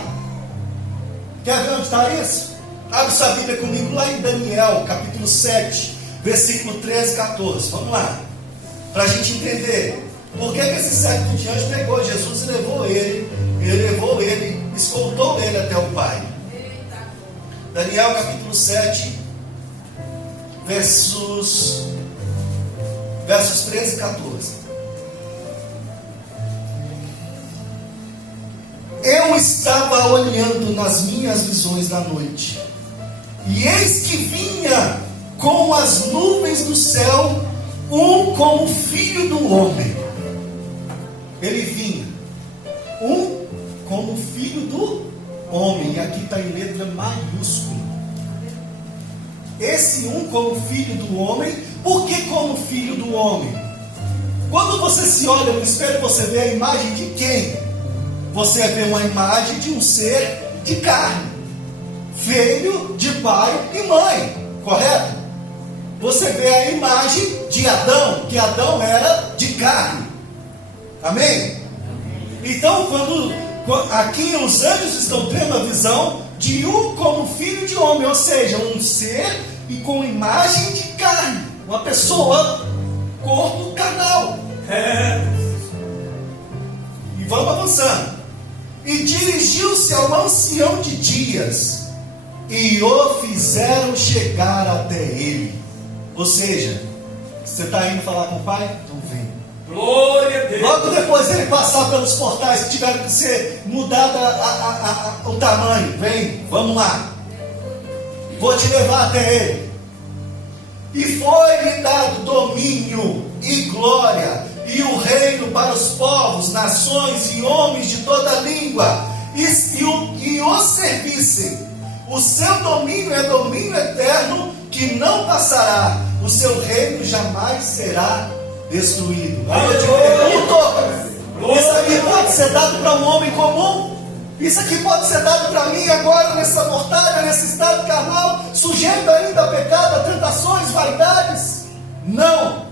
Quer ver onde está isso? Abre sua Bíblia comigo lá em Daniel, capítulo 7, versículo 13 e 14. Vamos lá, para a gente entender por que esse séquito de anjos pegou Jesus e levou ele, escoltou ele até o Pai. Daniel capítulo 7, versos 13 e 14. Eu estava olhando nas minhas visões da noite, e eis que vinha com as nuvens do céu um como filho do homem. Ele vinha, um como filho do homem, e aqui está em letra maiúscula. esse um como filho do homem. Por que como filho do homem? Quando você se olha no espelho, você vê a imagem de quem? Você vê uma imagem de um ser de carne, filho de pai e mãe, correto? Você vê a imagem de Adão, que Adão era de carne. Amém? Então, quando aqui os anjos estão tendo a visão de um como filho de homem, ou seja, um ser e com imagem de carne, uma pessoa, corpo carnal. E vamos avançando. E dirigiu-se ao ancião de dias, e o fizeram chegar até ele. Ou seja, você está indo falar com o pai? Então vem. Glória a Deus. Logo depois dele passar pelos portais que tiveram que ser mudado o tamanho, vem, vamos lá. Vou te levar até ele. E foi-lhe dado domínio e glória e o reino para os povos, nações e homens de toda língua, e o servissem. O seu domínio é domínio eterno que não passará, o seu reino jamais será destruído. Aí eu te pergunto, isso aqui pode ser dado para um homem comum? Isso aqui pode ser dado para mim agora, nessa mortalha, nesse estado carnal, sujeito ainda a pecado, a tentações, vaidades? Não!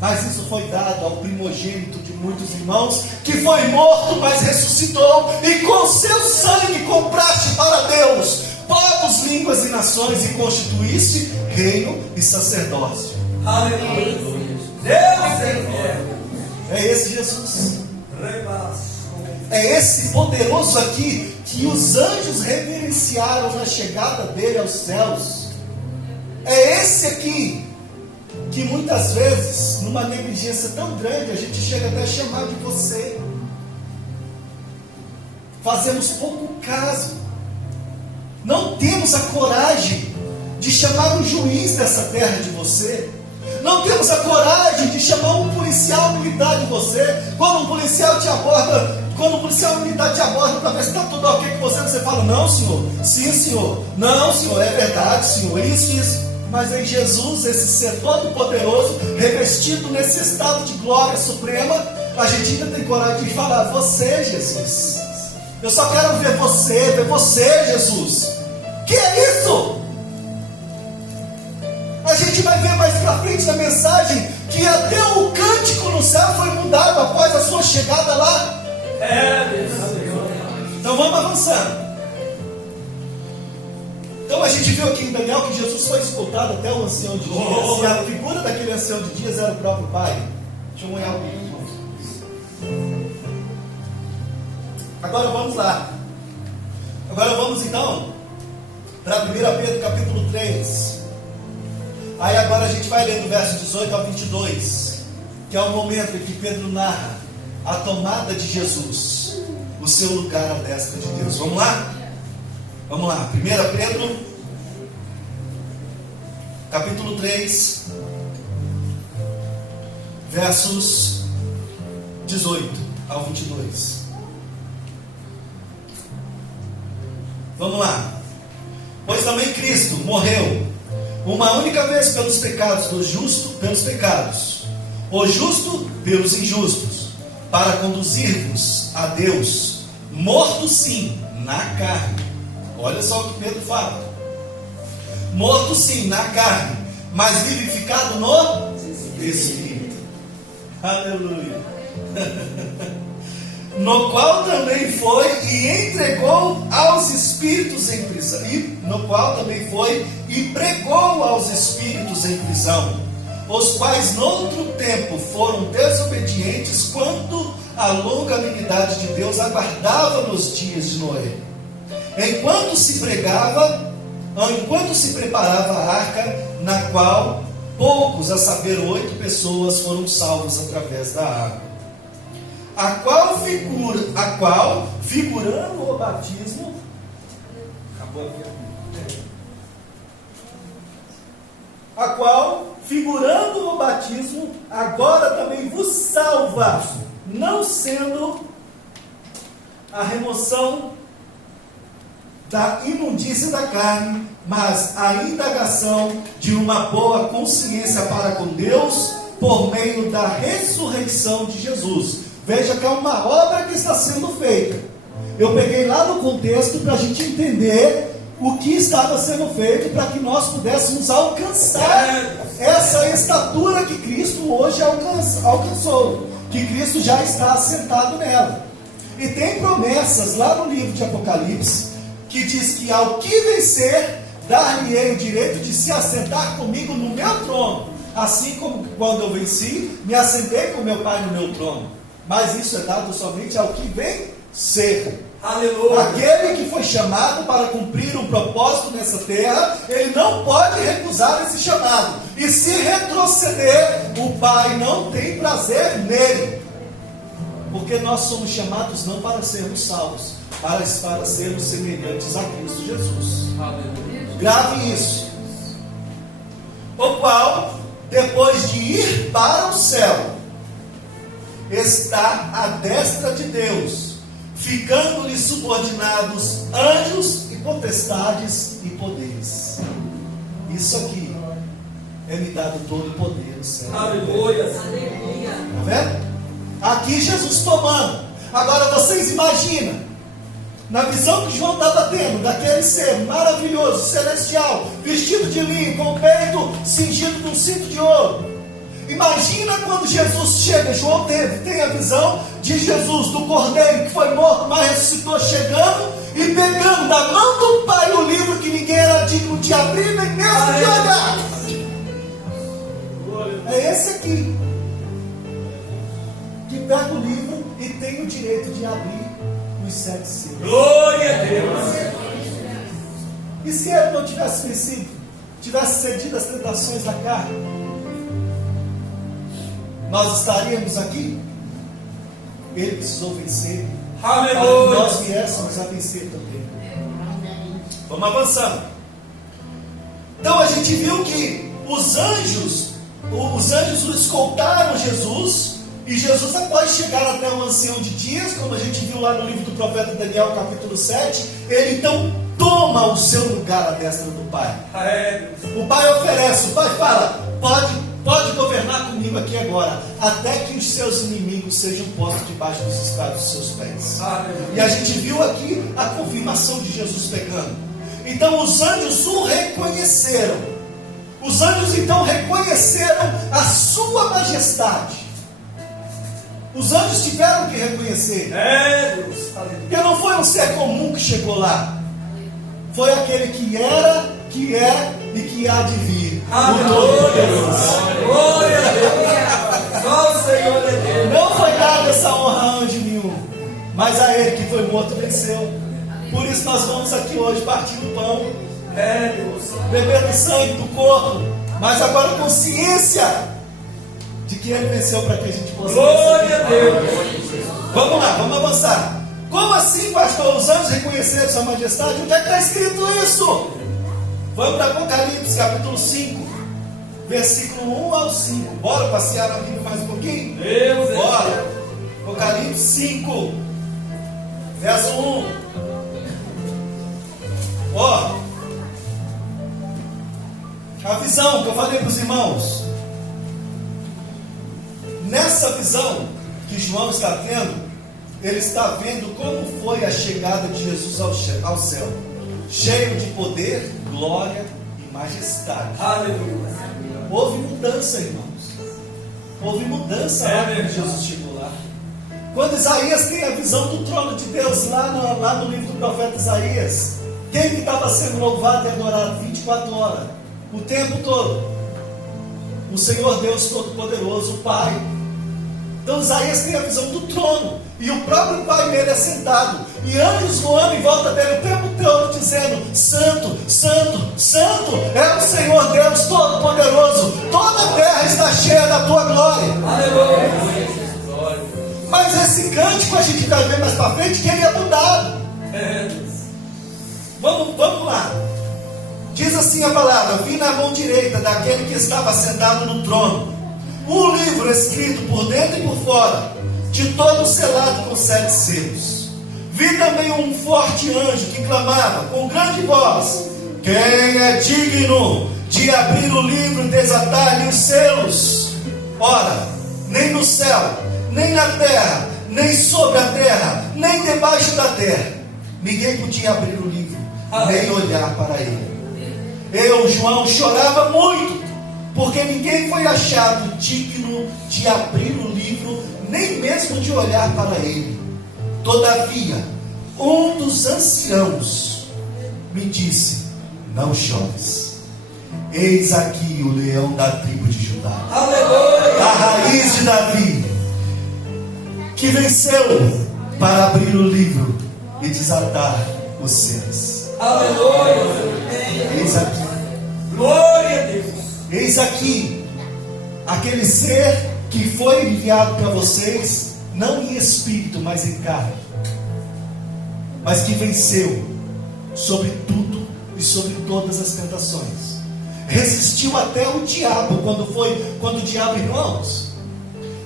Mas isso foi dado ao primogênito de muitos irmãos, que foi morto, mas ressuscitou, e com seu sangue compraste para Deus povos, línguas e nações, e constituíste reino e sacerdócio. Aleluia. Deus é fiel. É esse Jesus. É esse poderoso aqui que os anjos reverenciaram na chegada dele aos céus. É esse aqui que muitas vezes, numa negligência tão grande, a gente chega até a chamar de você. Fazemos pouco caso. Não temos a coragem de chamar o juiz dessa terra de você. Não temos a coragem de chamar um policial militar de você. Quando um policial te aborda, quando um policial militar te aborda para ver se está tudo ok com você fala, não senhor, sim senhor, não senhor, é verdade senhor, isso. Mas em Jesus, esse ser todo poderoso, revestido nesse estado de glória suprema, a gente ainda tem coragem de falar, você Jesus, eu só quero ver você Jesus. Que é isso? A gente vai ver mais para frente na mensagem que até o cântico no céu foi mudado após a sua chegada lá. Então vamos avançando. Então a gente viu aqui em Daniel que Jesus foi escutado até o ancião de dias. E a figura daquele ancião de dias era o próprio Pai. Deixa eu olhar o vídeo. Agora vamos lá. Agora vamos então para 1 Pedro capítulo 3. Aí agora a gente vai ler do verso 18 ao 22, que é o momento em que Pedro narra a tomada de Jesus, o seu lugar à destra de Deus. Vamos lá? Vamos lá. 1 Pedro capítulo 3, versos 18 ao 22. Vamos lá. Pois também Cristo morreu uma única vez pelos pecados do justo, pelos pecados, o justo pelos injustos, para conduzir-vos a Deus, morto sim na carne. Olha só o que Pedro fala. Morto sim na carne, mas vivificado no Espírito. Aleluia. No qual também foi e entregou aos espíritos em prisão, e no qual também foi e pregou aos espíritos em prisão, os quais noutro tempo foram desobedientes, quando a longanimidade de Deus aguardava nos dias de Noé, enquanto se preparava a arca, na qual poucos, a saber 8 pessoas, foram salvos através da água. A qual figurando o batismo, acabou aqui. A qual figurando o batismo, agora também vos salva, não sendo a remoção da imundícia da carne, mas a indagação de uma boa consciência para com Deus por meio da ressurreição de Jesus. Veja que é uma obra que está sendo feita. Eu peguei lá no contexto para a gente entender o que estava sendo feito para que nós pudéssemos alcançar essa estatura que Cristo hoje alcançou, que Cristo já está assentado nela. E tem promessas lá no livro de Apocalipse que diz que ao que vencer, dar-lhe-ei o direito de se assentar comigo no meu trono, assim como quando eu venci, me assentei com meu Pai no meu trono. Mas isso é dado somente ao que vencer. Aleluia. Aquele que foi chamado para cumprir um propósito nessa terra, ele não pode recusar esse chamado. E se retroceder, o Pai não tem prazer nele. Porque nós somos chamados não para sermos salvos, para sermos semelhantes a Cristo Jesus. Aleluia. Grave isso. O qual, depois de ir para o céu, está à destra de Deus, ficando-lhe subordinados anjos e potestades e poderes. Isso aqui é me dado todo o poder no céu. Aleluia. Está vendo? Aqui Jesus tomando. Agora vocês imaginam, na visão que João estava tendo, daquele ser maravilhoso, celestial, vestido de linho, com o peito cingido de um cinto de ouro. Imagina quando Jesus chega. João tem a visão de Jesus, do Cordeiro que foi morto, mas ressuscitou, chegando e pegando da mão do Pai o livro que ninguém era digno de abrir, nem mesmo de olhar. É esse aqui que pega o livro e tem o direito de abrir os 7 selos. Glória a Deus. E se ele não tivesse vencido, tivesse cedido às tentações da carne, nós estaríamos aqui? Ele precisou vencer, para que Aleluia. nós viéssemos a vencer também. Vamos avançando. Então a gente viu que os anjos o escoltaram Jesus. E Jesus, após chegar até o ancião de dias, como a gente viu lá no livro do profeta Daniel, capítulo 7, ele então toma o seu lugar à destra do Pai. O Pai oferece, o Pai fala: pode governar comigo aqui agora, até que os seus inimigos sejam postos debaixo dos escados dos seus pés. E a gente viu aqui a confirmação de Jesus pegando. Então os anjos o reconheceram. Os anjos então reconheceram a sua majestade. Os anjos tiveram que reconhecer. Porque não foi um ser comum que chegou lá. Foi aquele que era, que é e que há de vir. Glória a Deus. Só o Senhor é Deus. Não foi dada essa honra a anjo nenhum, mas a ele que foi morto venceu. Por isso nós vamos aqui hoje partir o pão, beber do sangue do corpo, mas agora consciência de que ele venceu para que a gente possa Glória a Deus. Vamos lá, vamos avançar. Como assim, pastor? Os anjos reconheceram sua majestade? Onde é que está escrito isso? Vamos para Apocalipse, capítulo 5, versículo 1 ao 5. Bora passear na Bíblia mais um pouquinho? Bora. Apocalipse 5, verso 1. Ó, a visão que eu falei para os irmãos. Nessa visão que João está tendo, ele está vendo como foi a chegada de Jesus ao céu, cheio de poder, glória e majestade. Aleluia. Houve mudança, irmãos. Houve mudança lá quando Jesus chegou lá. Quando Isaías tem a visão do trono de Deus lá no livro do profeta Isaías, quem que estava sendo louvado e adorado 24 horas, o tempo todo? O Senhor Deus Todo-Poderoso, o Pai. Então Isaías tem a visão do trono, e o próprio Pai nele é sentado, e anjos voando em volta dele o tempo todo, dizendo: Santo, Santo, Santo é o Senhor Deus Todo-Poderoso, toda a terra está cheia da tua glória. Aleluia. Mas esse cântico a gente vai ver mais para frente que ele é mudado. Vamos lá. Diz assim a palavra: vi na mão direita daquele que estava sentado no trono um livro escrito por dentro e por fora, de todo selado com 7 selos. Vi também um forte anjo que clamava com grande voz: quem é digno de abrir o livro e desatar-lhe os selos? Ora, nem no céu, nem na terra, nem sobre a terra, nem debaixo da terra, ninguém podia abrir o livro, nem olhar para ele. Eu, João, chorava muito, porque ninguém foi achado digno de abrir o livro, nem mesmo de olhar para ele. Todavia, um dos anciãos me disse: não chores, eis aqui o leão da tribo de Judá, a raiz de Davi, que venceu para abrir o livro e desatar os selos. Eis aqui, Glória a Deus. eis aqui aquele ser que foi enviado para vocês, não em espírito, mas em carne, mas que venceu sobre tudo e sobre todas as tentações. Resistiu até o diabo, quando o diabo, irmãos,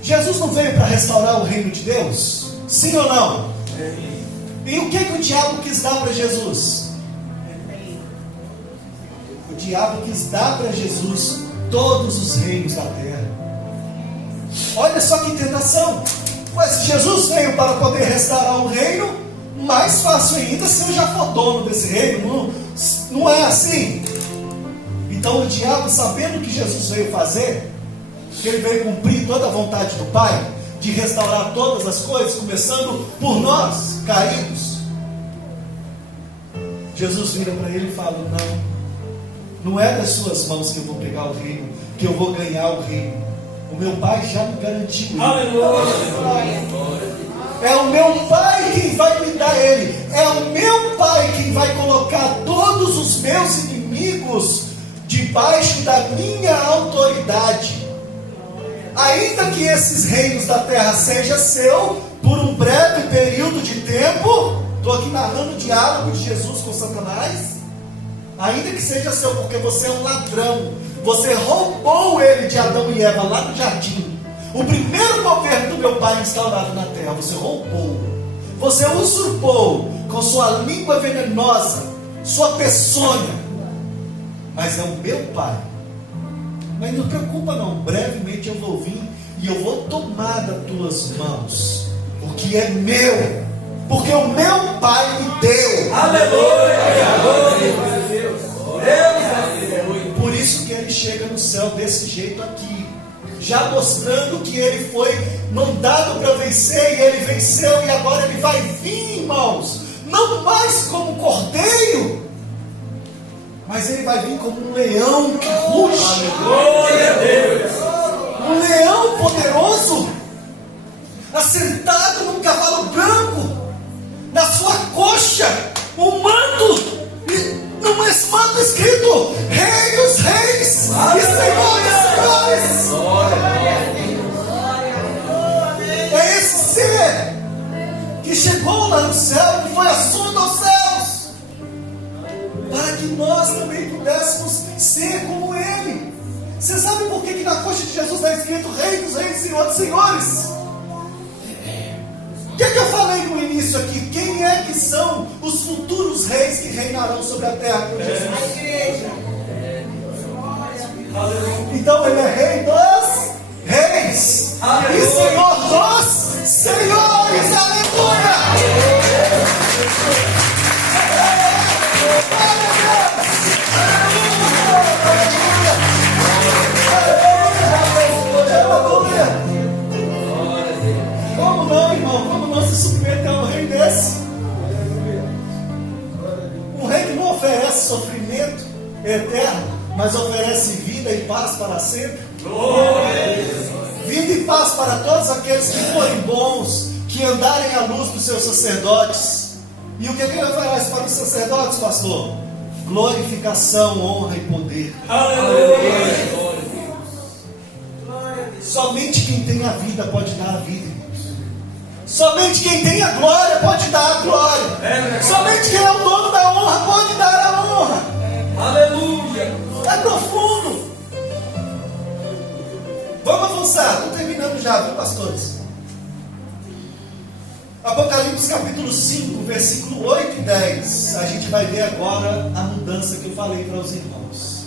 Jesus não veio para restaurar o reino de Deus? Sim ou não? E o que o diabo quis dar para Jesus? O diabo quis dar para Jesus todos os reinos da terra. Olha só que tentação. Mas se Jesus veio para poder restaurar o reino, mais fácil ainda se eu já for dono desse reino. Não é assim? Então o diabo, sabendo o que Jesus veio fazer, que ele veio cumprir toda a vontade do Pai, de restaurar todas as coisas, começando por nós, caídos, Jesus vira para ele e fala: não é das suas mãos que eu vou pegar o reino, que eu vou ganhar o reino. O meu Pai já me garantiu. É o meu Pai quem vai me dar ele. É o meu Pai quem vai colocar todos os meus inimigos debaixo da minha autoridade. Ainda que esses reinos da terra sejam seu por um breve período de tempo, estou aqui narrando o diálogo de Jesus com Satanás. Ainda que seja seu, porque você é um ladrão, você roubou ele de Adão e Eva lá no jardim. O primeiro governo do meu Pai instaurado na terra, você roubou, você usurpou com sua língua venenosa, sua peçonha. Mas é o meu Pai. Mas não preocupa não, brevemente eu vou vir e eu vou tomar das tuas mãos o que é meu, porque o meu Pai me deu. Aleluia. Por isso que ele chega no céu desse jeito aqui, já mostrando que ele foi mandado para vencer, e ele venceu, e agora ele vai vir, irmãos, não mais como cordeiro, mas ele vai vir como um leão que ruge. Glória a Deus. Um leão poderoso, assentado num cavalo branco, na sua coxa um manto, e nesse manto escrito Rei dos Reis e Senhores dos Senhores. É esse ser que chegou lá no céu, que foi assunto aos céus, para que nós também pudéssemos ser como ele. Você sabe por que na coxa de Jesus está escrito Rei dos Reis, Senhor dos Senhores? O que eu falei no início aqui? Quem é que são os futuros reis que reinarão sobre a terra com Jesus? A igreja. Então ele é Rei dos Reis e Senhor dos Senhores. Aleluia! Como não, irmão? Como não se submeter a um rei desse? Um rei que não oferece sofrimento eterno, mas oferece vida e paz para sempre. Vida e paz para todos aqueles que forem bons, que andarem à luz dos seus sacerdotes. E o que ele oferece para os sacerdotes, pastor? Glorificação, honra e poder. Aleluia. Somente quem tem a vida pode dar a vida, irmãos. Somente quem tem a glória pode dar a glória. Somente quem é o dono da honra pode dar a honra. Aleluia. É profundo. Vamos avançar. Estou terminando já, viu, pastores? Apocalipse capítulo 5, versículo 8 e 10. A gente vai ver agora a mudança que eu falei para os irmãos.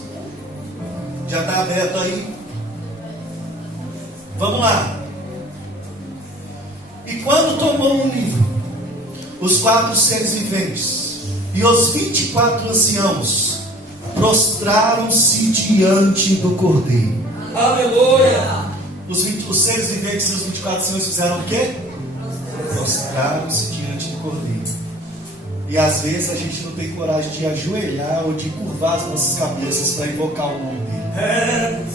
Já está aberto aí? Vamos lá. E quando tomou o livro, os 4 seres viventes e os 24 anciãos prostraram-se diante do Cordeiro. Aleluia. Os seres viventes e os 24 anciãos fizeram o quê? Prostraram-se diante do Cordeiro. E às vezes a gente não tem coragem de ajoelhar ou de curvar as nossas cabeças para invocar o nome dele.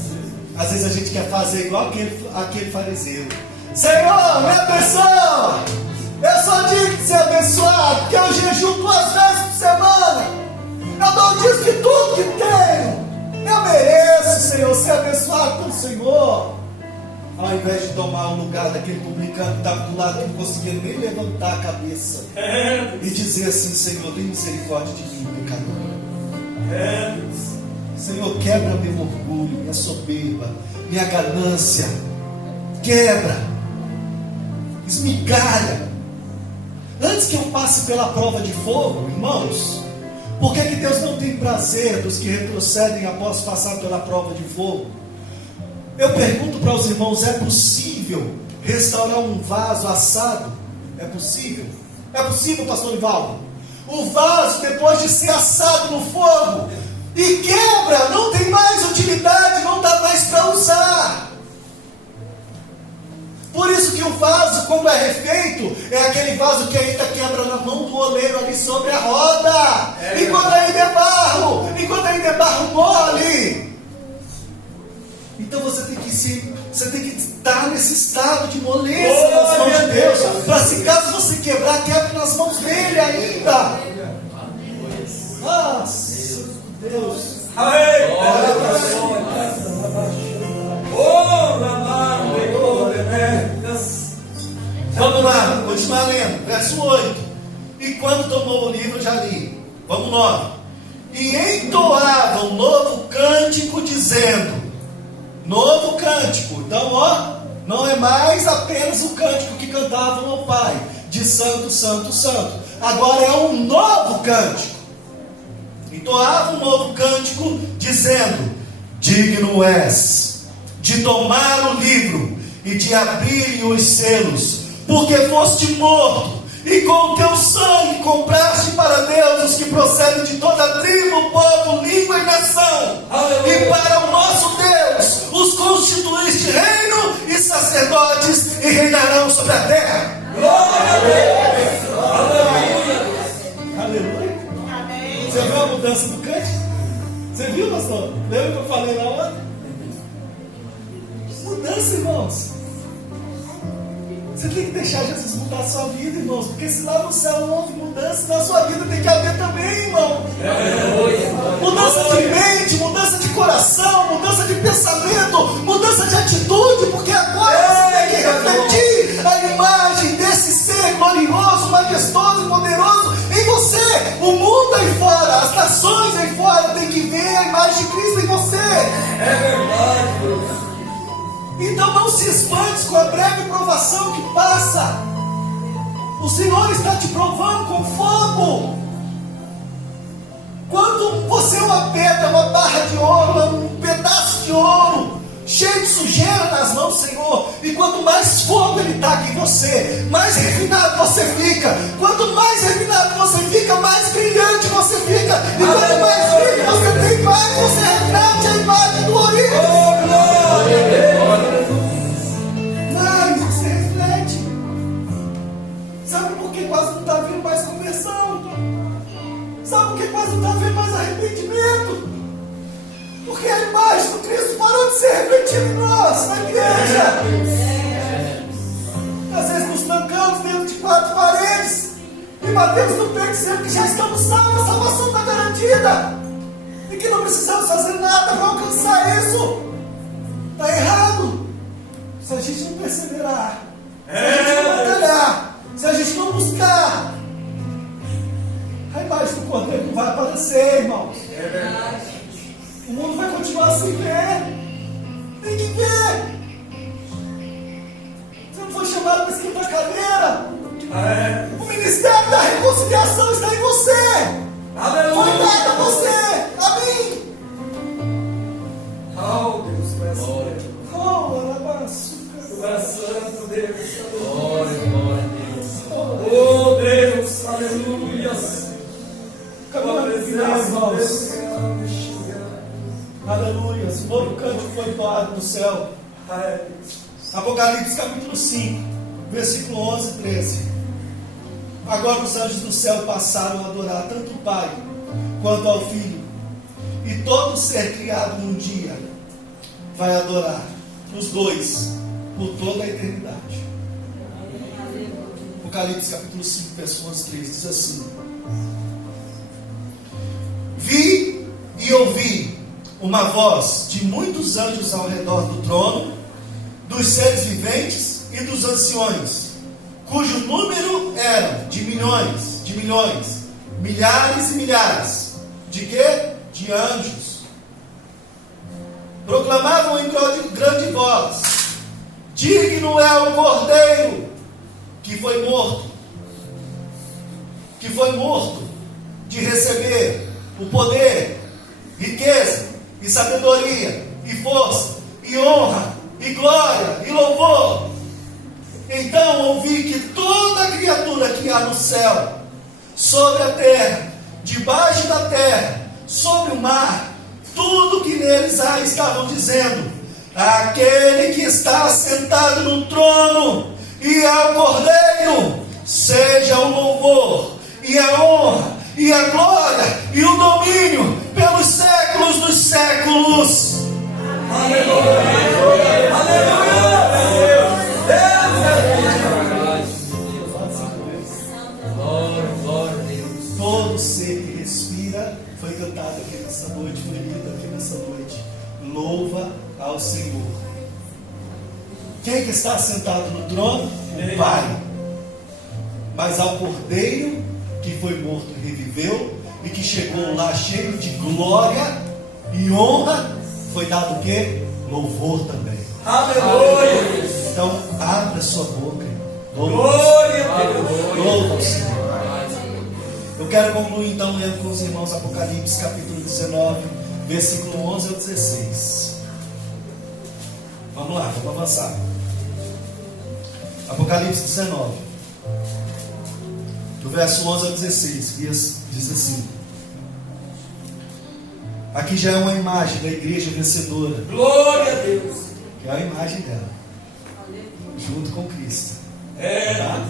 Às vezes a gente quer fazer igual aquele fariseu. Senhor, me abençoa! Eu sou digno de ser abençoado, porque eu jejuo 2 vezes por semana. Eu dou o dízimo de tudo que tenho. Eu mereço, Senhor, ser abençoado pelo Senhor. Ao invés de tomar o lugar daquele publicano que estava do lado, que não conseguia nem levantar a cabeça e dizer assim: Senhor, tem misericórdia de mim, pecador. Senhor, quebra meu orgulho, minha soberba, minha ganância. Quebra, esmigalha. Antes que eu passe pela prova de fogo, irmãos, por que Deus não tem prazer dos que retrocedem após passar pela prova de fogo? Eu pergunto para os irmãos: é possível restaurar um vaso assado? É possível? É possível, pastor Ivaldo? O vaso, depois de ser assado no fogo e quebra, não tem mais utilidade, não dá mais para usar. Por isso que o vaso, quando é refeito, é aquele vaso que ainda quebra na mão do oleiro ali sobre a roda. Enquanto ainda é barro mole. Então você tem que estar nesse estado de moleza nas mãos de Deus, para se caso você quebrar, quebre nas mãos dele ainda. Nossa, Deus. Vamos lá, continuar lendo, verso 8. E quando tomou o livro, já li. Vamos 9. E entoavam novo cântico, dizendo: novo cântico. Então, não é mais apenas o cântico que cantavam ao Pai, de santo, santo, santo. Agora é um novo cântico. Entoavam um novo cântico, dizendo: digno és de tomar o livro e de abrir os selos, porque foste morto, e com o teu sangue compraste para Deus os que procedem de toda tribo, povo, língua e nação. Aleluia. E para o nosso Deus os constituíste reino e sacerdotes, e reinarão sobre a terra. Glória a Deus. Aleluia. Aleluia. Amém. Você viu a mudança do cântico? Você viu, pastor? Lembra que eu falei na hora? Mudança, irmãos. Você tem que deixar Jesus mudar a sua vida, irmãos, porque se lá no céu não houve mudança, na sua vida tem que haver também, irmão. Mudança de mente, mudança de coração, mudança de pensamento, mudança de atitude, porque agora você tem que refletir a imagem desse ser glorioso, majestoso e poderoso em você. O mundo aí fora, as nações aí fora tem que ver a imagem de Cristo em você. É verdade, Deus. Então não se espante com a breve provação que passa. O Senhor está te provando com fogo. Quando você é uma pedra, uma barra de ouro, um pedaço de ouro, cheio de sujeira nas mãos do Senhor, e quanto mais fogo Ele taca em você, mais refinado você fica. Quanto mais refinado você fica, mais brilhante você fica. E quanto mais brilho você tem, mais você reflete a imagem do Oriente. Mais você reflete. Sabe por que quase não está vindo mais conversão? Sabe por que quase não está vindo mais arrependimento? Porque a imagem do Cristo parou de ser refletida em nós, na igreja. Às vezes nos trancamos dentro de 4 paredes e batemos no peito dizendo que já estamos salvos, a salvação está garantida e que não precisamos fazer nada para alcançar isso. Está errado. Se a gente não perseverar, se a gente não batalhar, se a gente não buscar, a imagem do Cordeiro não vai aparecer, irmãos. É verdade. O mundo vai continuar sem ver. Tem que ver. Você não foi chamado para esquentar a cadeira. O ministério da reconciliação está em você. Foi dado a você. Amém. Oh, Deus, Glória. Oh, Tu és santo, Deus. Glória, glória a Deus. Oh, Deus, aleluia. Tua irmãos. presença, Deus. Aleluia. O novo cântico foi entoado no céu. Apocalipse capítulo 5, versículo 11 e 13. Agora os anjos do céu passaram a adorar tanto o Pai quanto ao Filho, e todo ser criado num dia vai adorar os dois por toda a eternidade. Apocalipse capítulo 5, verso 11 e 13 diz assim: Vi e ouvi uma voz de muitos anjos ao redor do trono, dos seres viventes e dos anciões, cujo número era de milhões, milhares e milhares. De quê? De anjos. Proclamavam em grande voz: digno é o Cordeiro que foi morto de receber o poder, riqueza e sabedoria e força e honra e glória e louvor. Então ouvi que toda criatura que há no céu, sobre a terra, debaixo da terra, sobre o mar, tudo que neles há, estavam dizendo: aquele que está sentado no trono e ao Cordeiro, seja o louvor e a honra e a glória e o domínio pelos séculos dos séculos. Aleluia! Aleluia! Glória, glória a Deus. Todo ser que respira foi cantado aqui nessa noite, foi lido aqui nessa noite. Louva ao Senhor. Quem que está sentado no trono? O Pai. Mas ao Cordeiro que foi morto e reviveu, e que chegou lá cheio de glória e honra, foi dado o quê? Louvor também. Aleluia! Então abra sua boca. Glória a Deus! Louva ao Senhor. Eu quero concluir então lendo com os irmãos Apocalipse capítulo 19, versículo 11 ao 16. Vamos lá, vamos avançar. Apocalipse 19, do verso 11 ao 16, diz assim: aqui já é uma imagem da igreja vencedora, Glória a Deus! que é a imagem dela, junto com Cristo. É. Tá?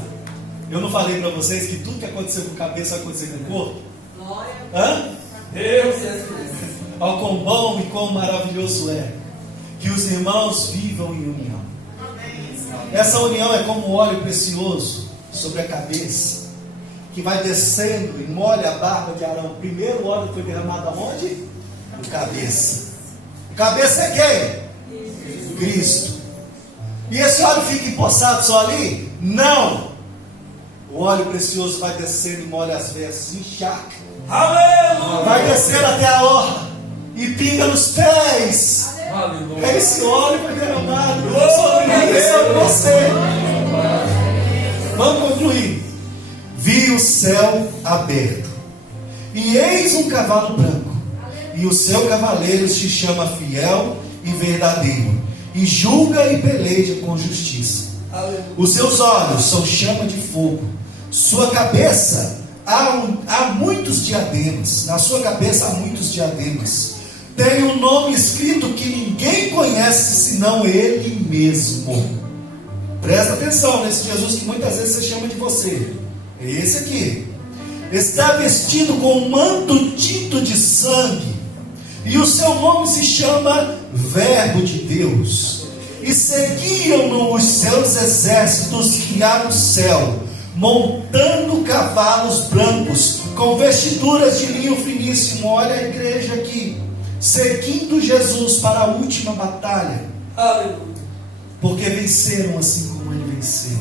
Eu não falei para vocês que tudo que aconteceu com a cabeça vai acontecer com o corpo? Glória. Hã? Deus! Ó, quão bom e quão maravilhoso é que os irmãos vivam em união. Essa união é como óleo precioso sobre a cabeça, que vai descendo e molha a barba de Arão. Primeiro o óleo foi derramado aonde? No cabeça. O cabeça é quem? Cristo. E esse óleo fica empoçado só ali? Não! O óleo precioso vai descendo e molha as vestes, encharca. Aleluia! Vai descendo até a orla e pinga nos pés. Aleluia. Esse óleo foi derramado sobre mim e sobre você. Vamos concluir. Vi o céu aberto, e eis um cavalo branco, e o seu cavaleiro se chama Fiel e Verdadeiro, e julga e peleja com justiça. Os seus olhos são chama de fogo, sua cabeça há muitos diademas, na sua cabeça há muitos diademas. Tem um nome escrito que ninguém conhece senão ele mesmo. Presta atenção nesse Jesus que muitas vezes você chama de você. É esse aqui. Está vestido com um manto tinto de sangue, e o seu nome se chama Verbo de Deus. E seguiam-no os seus exércitos que há no céu, montando cavalos brancos, com vestiduras de linho finíssimo. Olha a igreja aqui, seguindo Jesus para a última batalha. Aleluia! Porque venceram assim como ele venceu.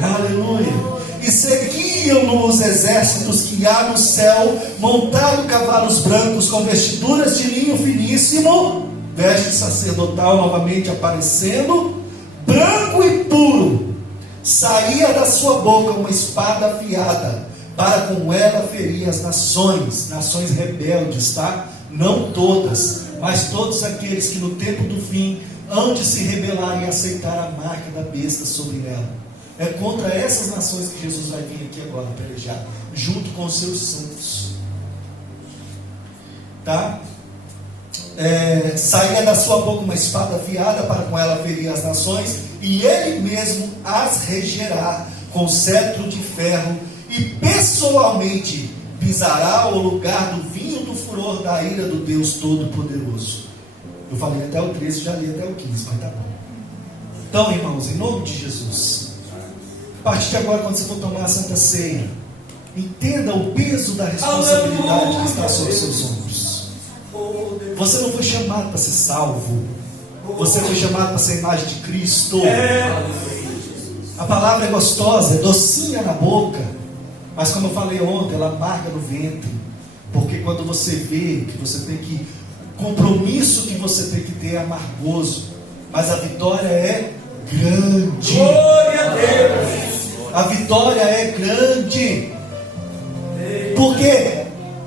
Aleluia! E seguiam-no os exércitos que há no céu, montando cavalos brancos, com vestiduras de linho finíssimo, veste sacerdotal novamente aparecendo, branco e puro. Saía da sua boca uma espada afiada, para com ela ferir as nações rebeldes, tá? Não todas, mas todos aqueles que no tempo do fim hão de se rebelar e aceitar a marca da besta sobre ela. É contra essas nações que Jesus vai vir aqui agora pelejar, junto com os seus santos. Tá? Saía da sua boca uma espada afiada, para com ela ferir as nações, e ele mesmo as regerá com cetro de ferro, e pessoalmente pisará o lugar do vinho do furor da ira do Deus Todo-Poderoso. Eu falei até o 13, já li até o 15, mas tá bom. Então, irmãos, em nome de Jesus, a partir de agora, quando você for tomar a Santa Ceia, entenda o peso da responsabilidade que está sobre os seus ombros. Você não foi chamado para ser salvo, você foi chamado para ser a imagem de Cristo. A palavra é gostosa, é docinha na boca, mas como eu falei ontem, ela amarga no ventre. Porque quando você vê que você tem que, o compromisso que você tem que ter é amargoso, mas a vitória é grande. Glória a Deus. A vitória é grande. Porque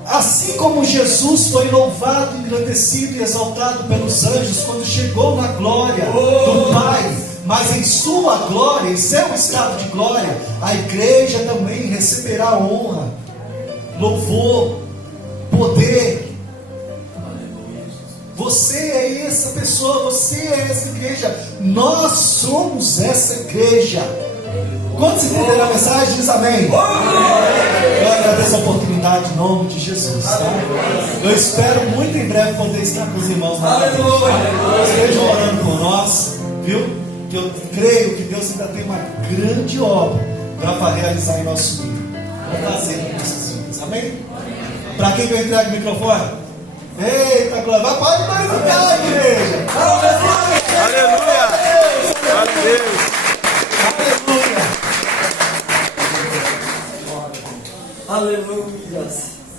assim como Jesus foi louvado, engrandecido e exaltado pelos anjos quando chegou na glória do Pai, mas em sua glória, em seu estado de glória, a igreja também receberá honra, louvor, poder. Você é essa pessoa, você é essa igreja, nós somos essa igreja. Quando se entender a mensagem, diz amém. Eu agradeço a oportunidade em nome de Jesus, tá? Eu espero muito em breve poder estar com os irmãos novamente. Estejam orando por nós, viu? Que eu creio que Deus ainda tem uma grande obra para realizar em nosso meio, para fazer em nossas vidas, amém? Para quem que eu entrego o microfone? Eita, glória! Pode glorificar a igreja! Aleluia! Glória a Deus! Aleluia! Aleluia.